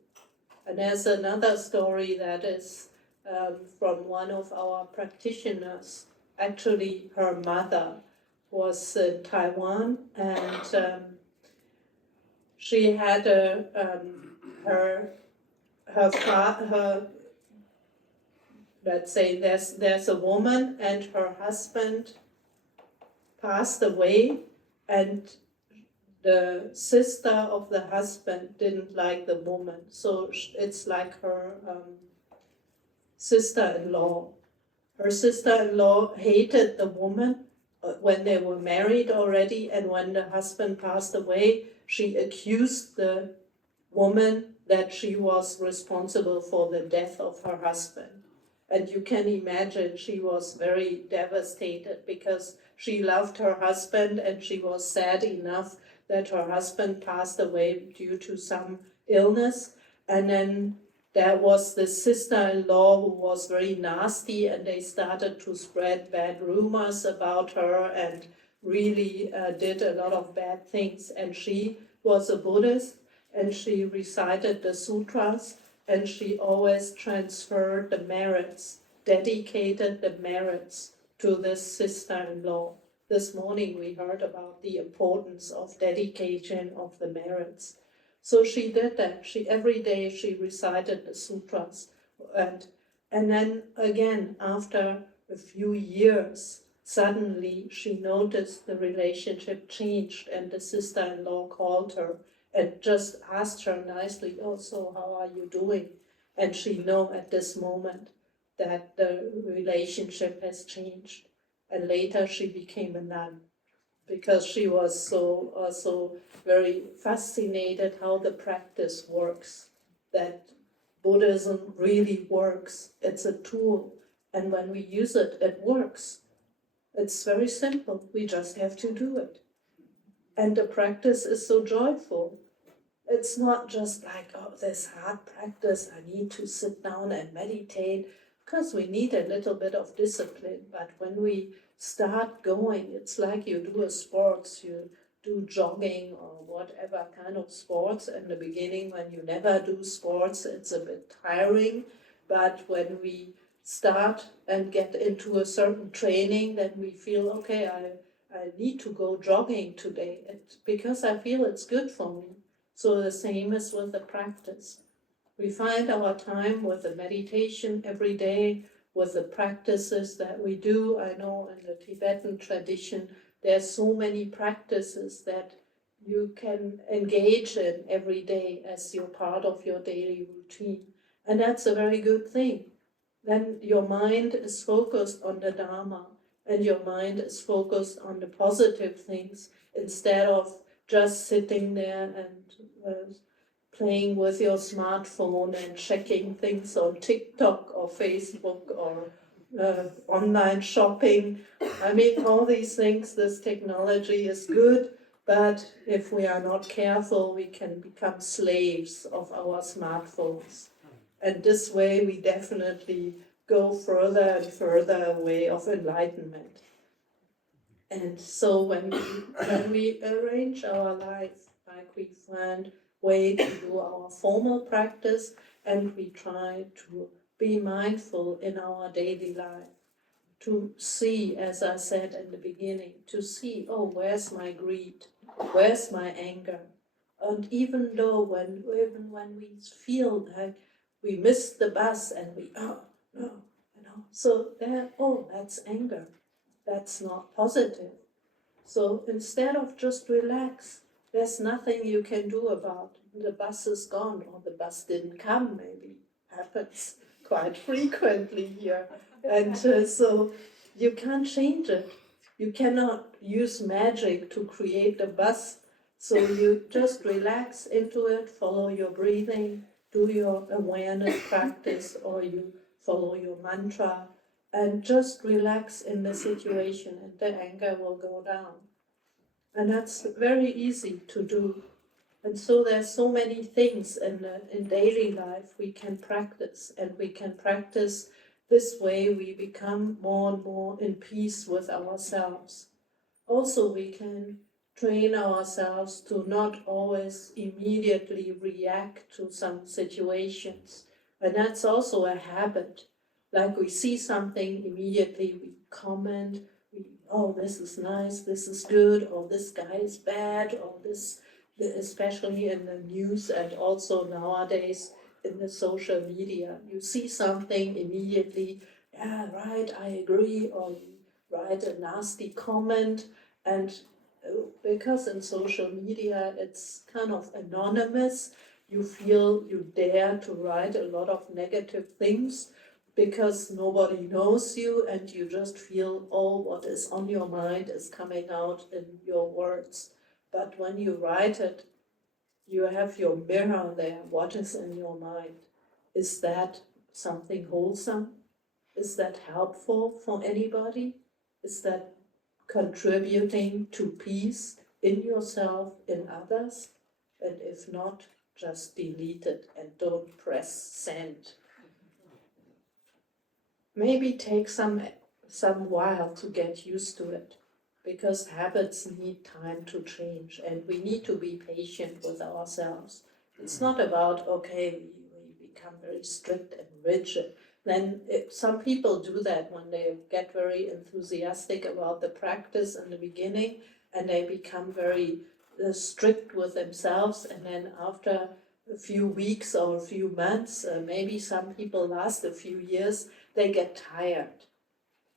And there's another story that is from one of our practitioners. Actually, her mother was in Taiwan, and she had her let's say there's a woman and her husband passed away, and the sister of the husband didn't like the woman, so it's like her sister-in-law. Her sister-in-law hated the woman when they were married already, and when the husband passed away, she accused the woman that she was responsible for the death of her husband. And you can imagine she was very devastated because she loved her husband and she was sad enough that her husband passed away due to some illness. And then there was this sister-in-law who was very nasty, and they started to spread bad rumors about her and really did a lot of bad things. And she was a Buddhist, and she recited the sutras, and she always transferred the merits, dedicated the merits to this sister-in-law. This morning we heard about the importance of dedication of the merits. So she did that. Every day she recited the sutras. And then again, after a few years, suddenly she noticed the relationship changed, and the sister-in-law called her and just asked her nicely, "Oh, so how are you doing?" And she knew at this moment that the relationship has changed. And later she became a nun because she was so very fascinated how the practice works, that Buddhism really works. It's a tool, and when we use it, it works. It's very simple. We just have to do it. And the practice is so joyful. It's not just like, oh, this hard practice, I need to sit down and meditate, because we need a little bit of discipline. But when we start going, it's like you do a sports, you do jogging or whatever kind of sports. In the beginning, when you never do sports, it's a bit tiring. But when we start and get into a certain training, then we feel, okay, I need to go jogging today because I feel it's good for me. So the same is with the practice. We find our time with the meditation every day, with the practices that we do. I know in the Tibetan tradition, there's so many practices that you can engage in every day as your part of your daily routine. And that's a very good thing. Then your mind is focused on the Dharma, and your mind is focused on the positive things instead of just sitting there and playing with your smartphone and checking things on TikTok or Facebook or online shopping. I mean, all these things, this technology is good, but if we are not careful, we can become slaves of our smartphones. And this way we definitely go further and further away of enlightenment. And so when we arrange our life, like we find way to do our formal practice, and we try to be mindful in our daily life, to see, as I said in the beginning, to see, oh, where's my greed? Where's my anger? And even when we feel like we missed the bus and we, oh, no, so there, oh, that's anger. That's not positive. So instead of just relax, there's nothing you can do about it. The bus is gone, or the bus didn't come, maybe. Happens quite frequently here. And so you can't change it. You cannot use magic to create a bus. So you just relax into it, follow your breathing, do your awareness practice, or you follow your mantra, and just relax in the situation, and the anger will go down. And that's very easy to do. And so there's so many things in daily life we can practice, and we can practice this way we become more and more in peace with ourselves. Also, we can train ourselves to not always immediately react to some situations. And that's also a habit. Like we see something, immediately we comment, oh, this is nice, this is good, or this guy is bad, or this, especially in the news and also nowadays in the social media. You see something immediately, yeah, right, I agree, or you write a nasty comment, and because in social media it's kind of anonymous, you feel you dare to write a lot of negative things because nobody knows you and you just feel, oh, what is on your mind is coming out in your words. But when you write it, you have your mirror there. What is in your mind? Is that something wholesome? Is that helpful for anybody? Is that contributing to peace in yourself, in others? And if not, just delete it and don't press send. Maybe take some while to get used to it, because habits need time to change and we need to be patient with ourselves. It's not about, okay, we become very strict and rigid. Then some people do that when they get very enthusiastic about the practice in the beginning and they become very strict with themselves, and then after a few weeks or a few months, maybe some people last a few years, they get tired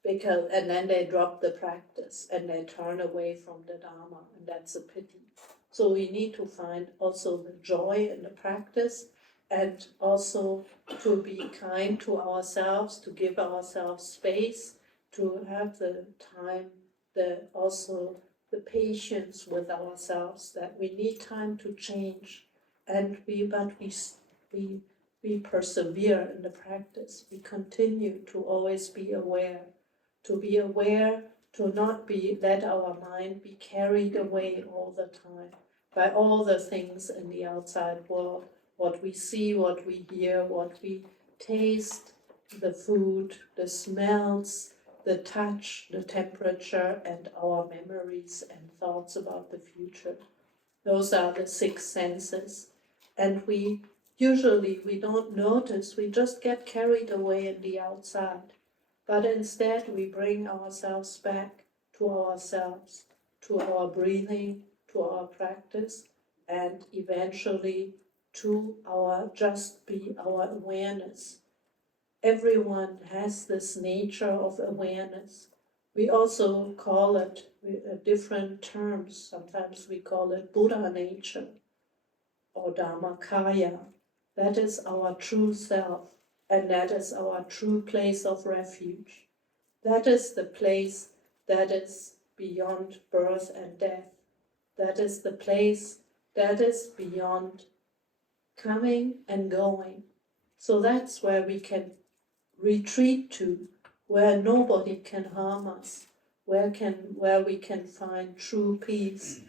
and then they drop the practice and they turn away from the Dharma, and that's a pity. So we need to find also the joy in the practice, and also to be kind to ourselves, to give ourselves space, to have the time, also the patience with ourselves, that we need time to change, and we persevere in the practice. We continue to always be aware, to not let our mind be carried away all the time by all the things in the outside world, what we see, what we hear, what we taste, the food, the smells, the touch, the temperature, and our memories and thoughts about the future. Those are the six senses. And we don't notice, we just get carried away in the outside. But instead we bring ourselves back to ourselves, to our breathing, to our practice, and eventually to our awareness. Everyone has this nature of awareness. We also call it different terms. Sometimes we call it Buddha nature or Dharmakaya. That is our true self, and that is our true place of refuge. That is the place that is beyond birth and death. That is the place that is beyond coming and going. So that's where we can retreat to, where nobody can harm us, where we can find true peace,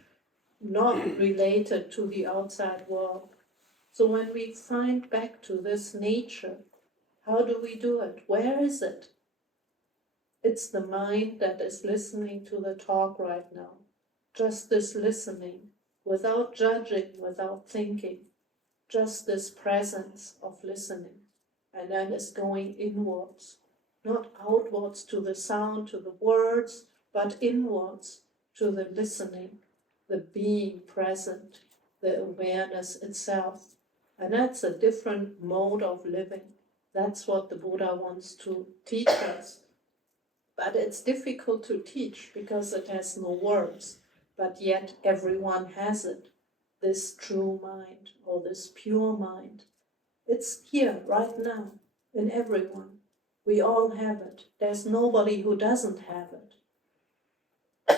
not related to the outside world. So when we find back to this nature, how do we do it? Where is it? It's the mind that is listening to the talk right now. Just this listening, without judging, without thinking. Just this presence of listening. And then it's going inwards, not outwards to the sound, to the words, but inwards to the listening, the being present, the awareness itself. And that's a different mode of living. That's what the Buddha wants to teach us. But it's difficult to teach because it has no words, but yet everyone has it, this true mind or this pure mind. It's here right now in everyone. We all have it. There's nobody who doesn't have it.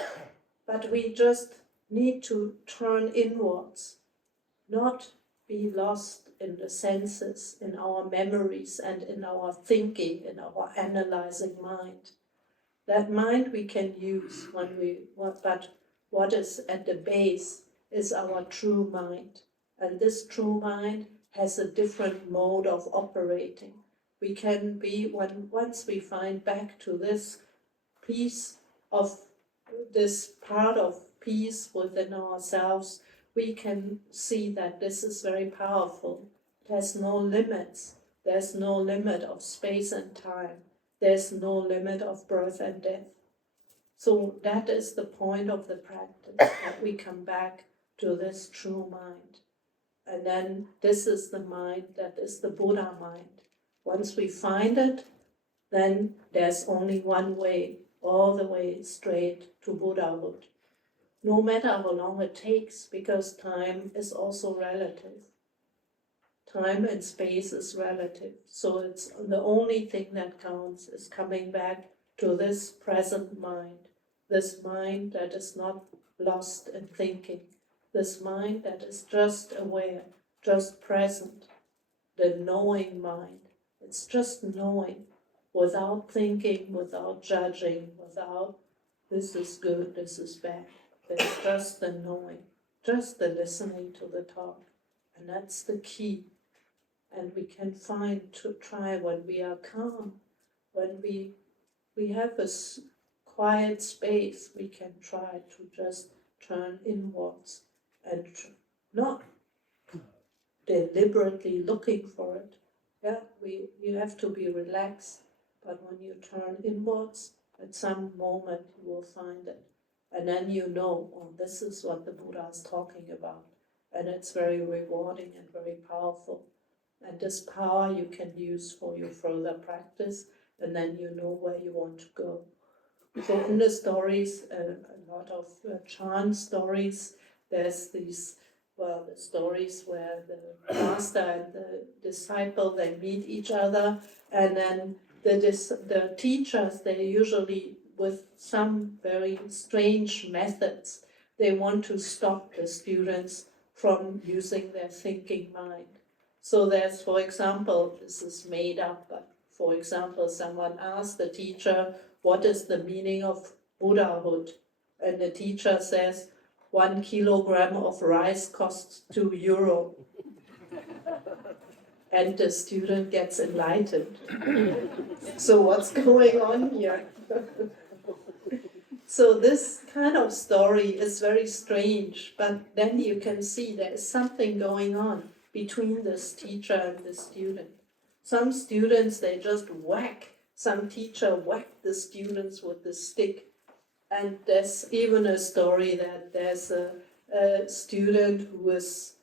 But we just need to turn inwards, not be lost in the senses, in our memories and in our thinking, in our analyzing mind. That mind we can use but what is at the base is our true mind. And this true mind has a different mode of operating. We can be, once we find back to this piece of, this part of peace within ourselves, we can see that this is very powerful. It has no limits. There's no limit of space and time. There's no limit of birth and death. So that is the point of the practice, that we come back to this true mind. And then this is the mind that is the Buddha mind. Once we find it, then there's only one way, all the way straight to Buddhahood. No matter how long it takes, because time is also relative. Time and space is relative. So it's the only thing that counts is coming back to this present mind, this mind that is not lost in thinking, this mind that is just aware, just present, the knowing mind. It's just knowing, without thinking, without judging, without this is good, this is bad. It's just the knowing, just the listening to the talk. And that's the key. And we can try when we are calm, when we have a quiet space, we can try to just turn inwards and not deliberately looking for it. Yeah, you have to be relaxed, but when you turn inwards, at some moment you will find it. And then you know, oh, this is what the Buddha is talking about. And it's very rewarding and very powerful. And this power you can use for your further practice, and then you know where you want to go. So in the stories, a lot of chant stories, there's these, the stories where the master and the disciple, they meet each other, and then the teachers, they usually, with some very strange methods, they want to stop the students from using their thinking mind. So there's, for example, this is made up, but for example, someone asked the teacher, what is the meaning of Buddhahood? And the teacher says, 1 kilogram of rice costs €2. And the student gets enlightened. So what's going on here? So this kind of story is very strange, but then you can see there is something going on between this teacher and the student. Some students, they just whack, some teacher whacked the students with the stick. And there's even a story that there's a student who is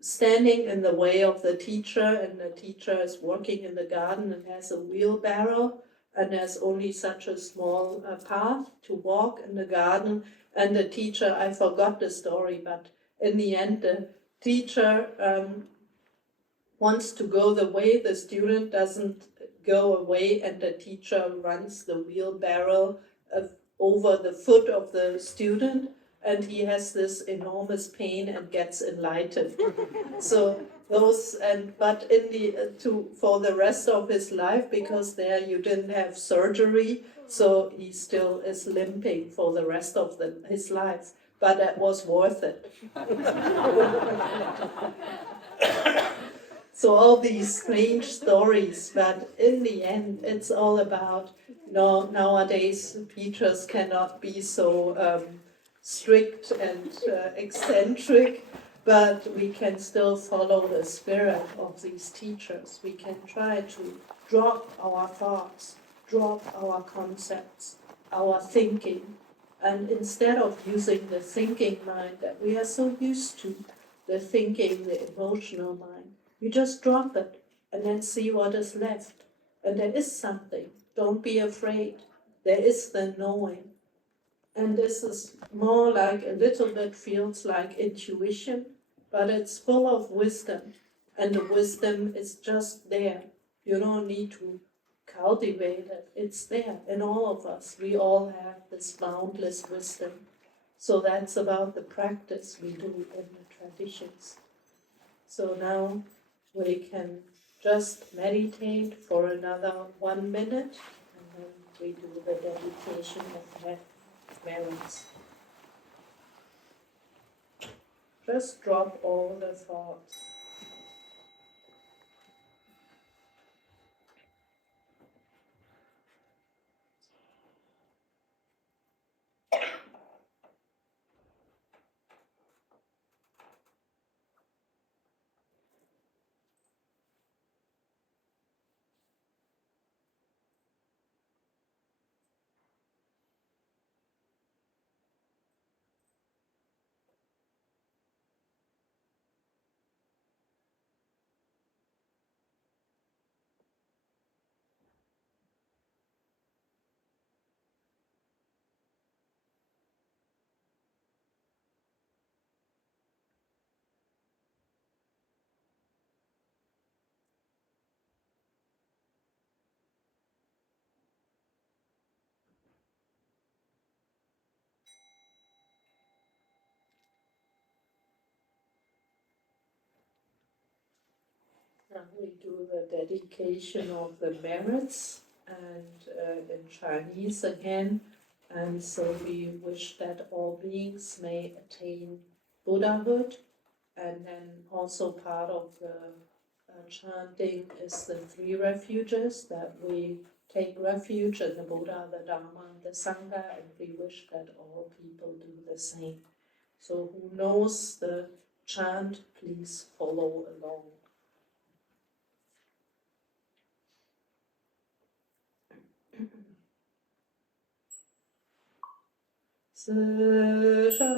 standing in the way of the teacher, and the teacher is working in the garden and has a wheelbarrow, and there's only such a small path to walk in the garden, and the teacher, I forgot the story, but in the end the teacher wants to go the way, the student doesn't go away, and the teacher runs the wheelbarrow over the foot of the student, and he has this enormous pain and gets enlightened. So those, but in the for the rest of his life, because there you didn't have surgery, so he still is limping for the rest of his life. But that was worth it. So all these strange stories, but in the end, it's all about, nowadays teachers cannot be so strict and eccentric, but we can still follow the spirit of these teachers. We can try to drop our thoughts, drop our concepts, our thinking, and instead of using the thinking mind that we are so used to, the thinking, the emotional mind, you just drop it and then see what is left. And there is something. Don't be afraid. There is the knowing. And this is more like, a little bit feels like intuition, but it's full of wisdom. And the wisdom is just there. You don't need to cultivate it. It's there in all of us. We all have this boundless wisdom. So that's about the practice we do in the traditions. So now we can just meditate for another 1 minute, and then we do the dedication of merits. Just drop all the thoughts. we do the dedication of the merits and in Chinese again. And so we wish that all beings may attain Buddhahood. And then also part of the chanting is the three refuges, that we take refuge in the Buddha, the Dharma, and the Sangha, and we wish that all people do the same. So who knows the chant, please follow along. Sutra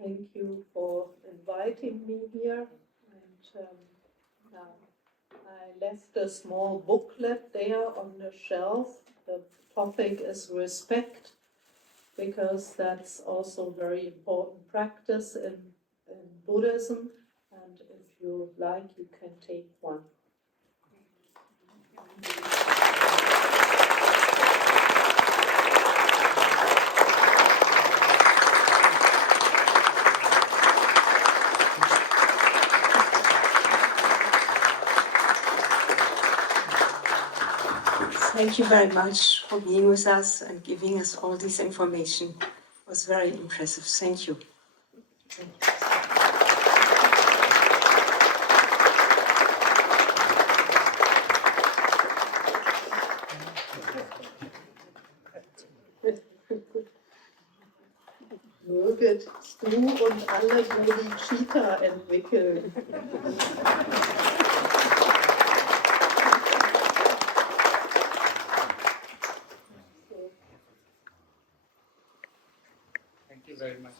Thank you for inviting me here. And I left a small booklet there on the shelf. The topic is respect, because that's also very important practice in Buddhism. And if you like, you can take one. Thank you very much for being with us and giving us all this information. It was very impressive. Thank you. Möget du und alle Bodhicitta entwickeln. Thank you very much.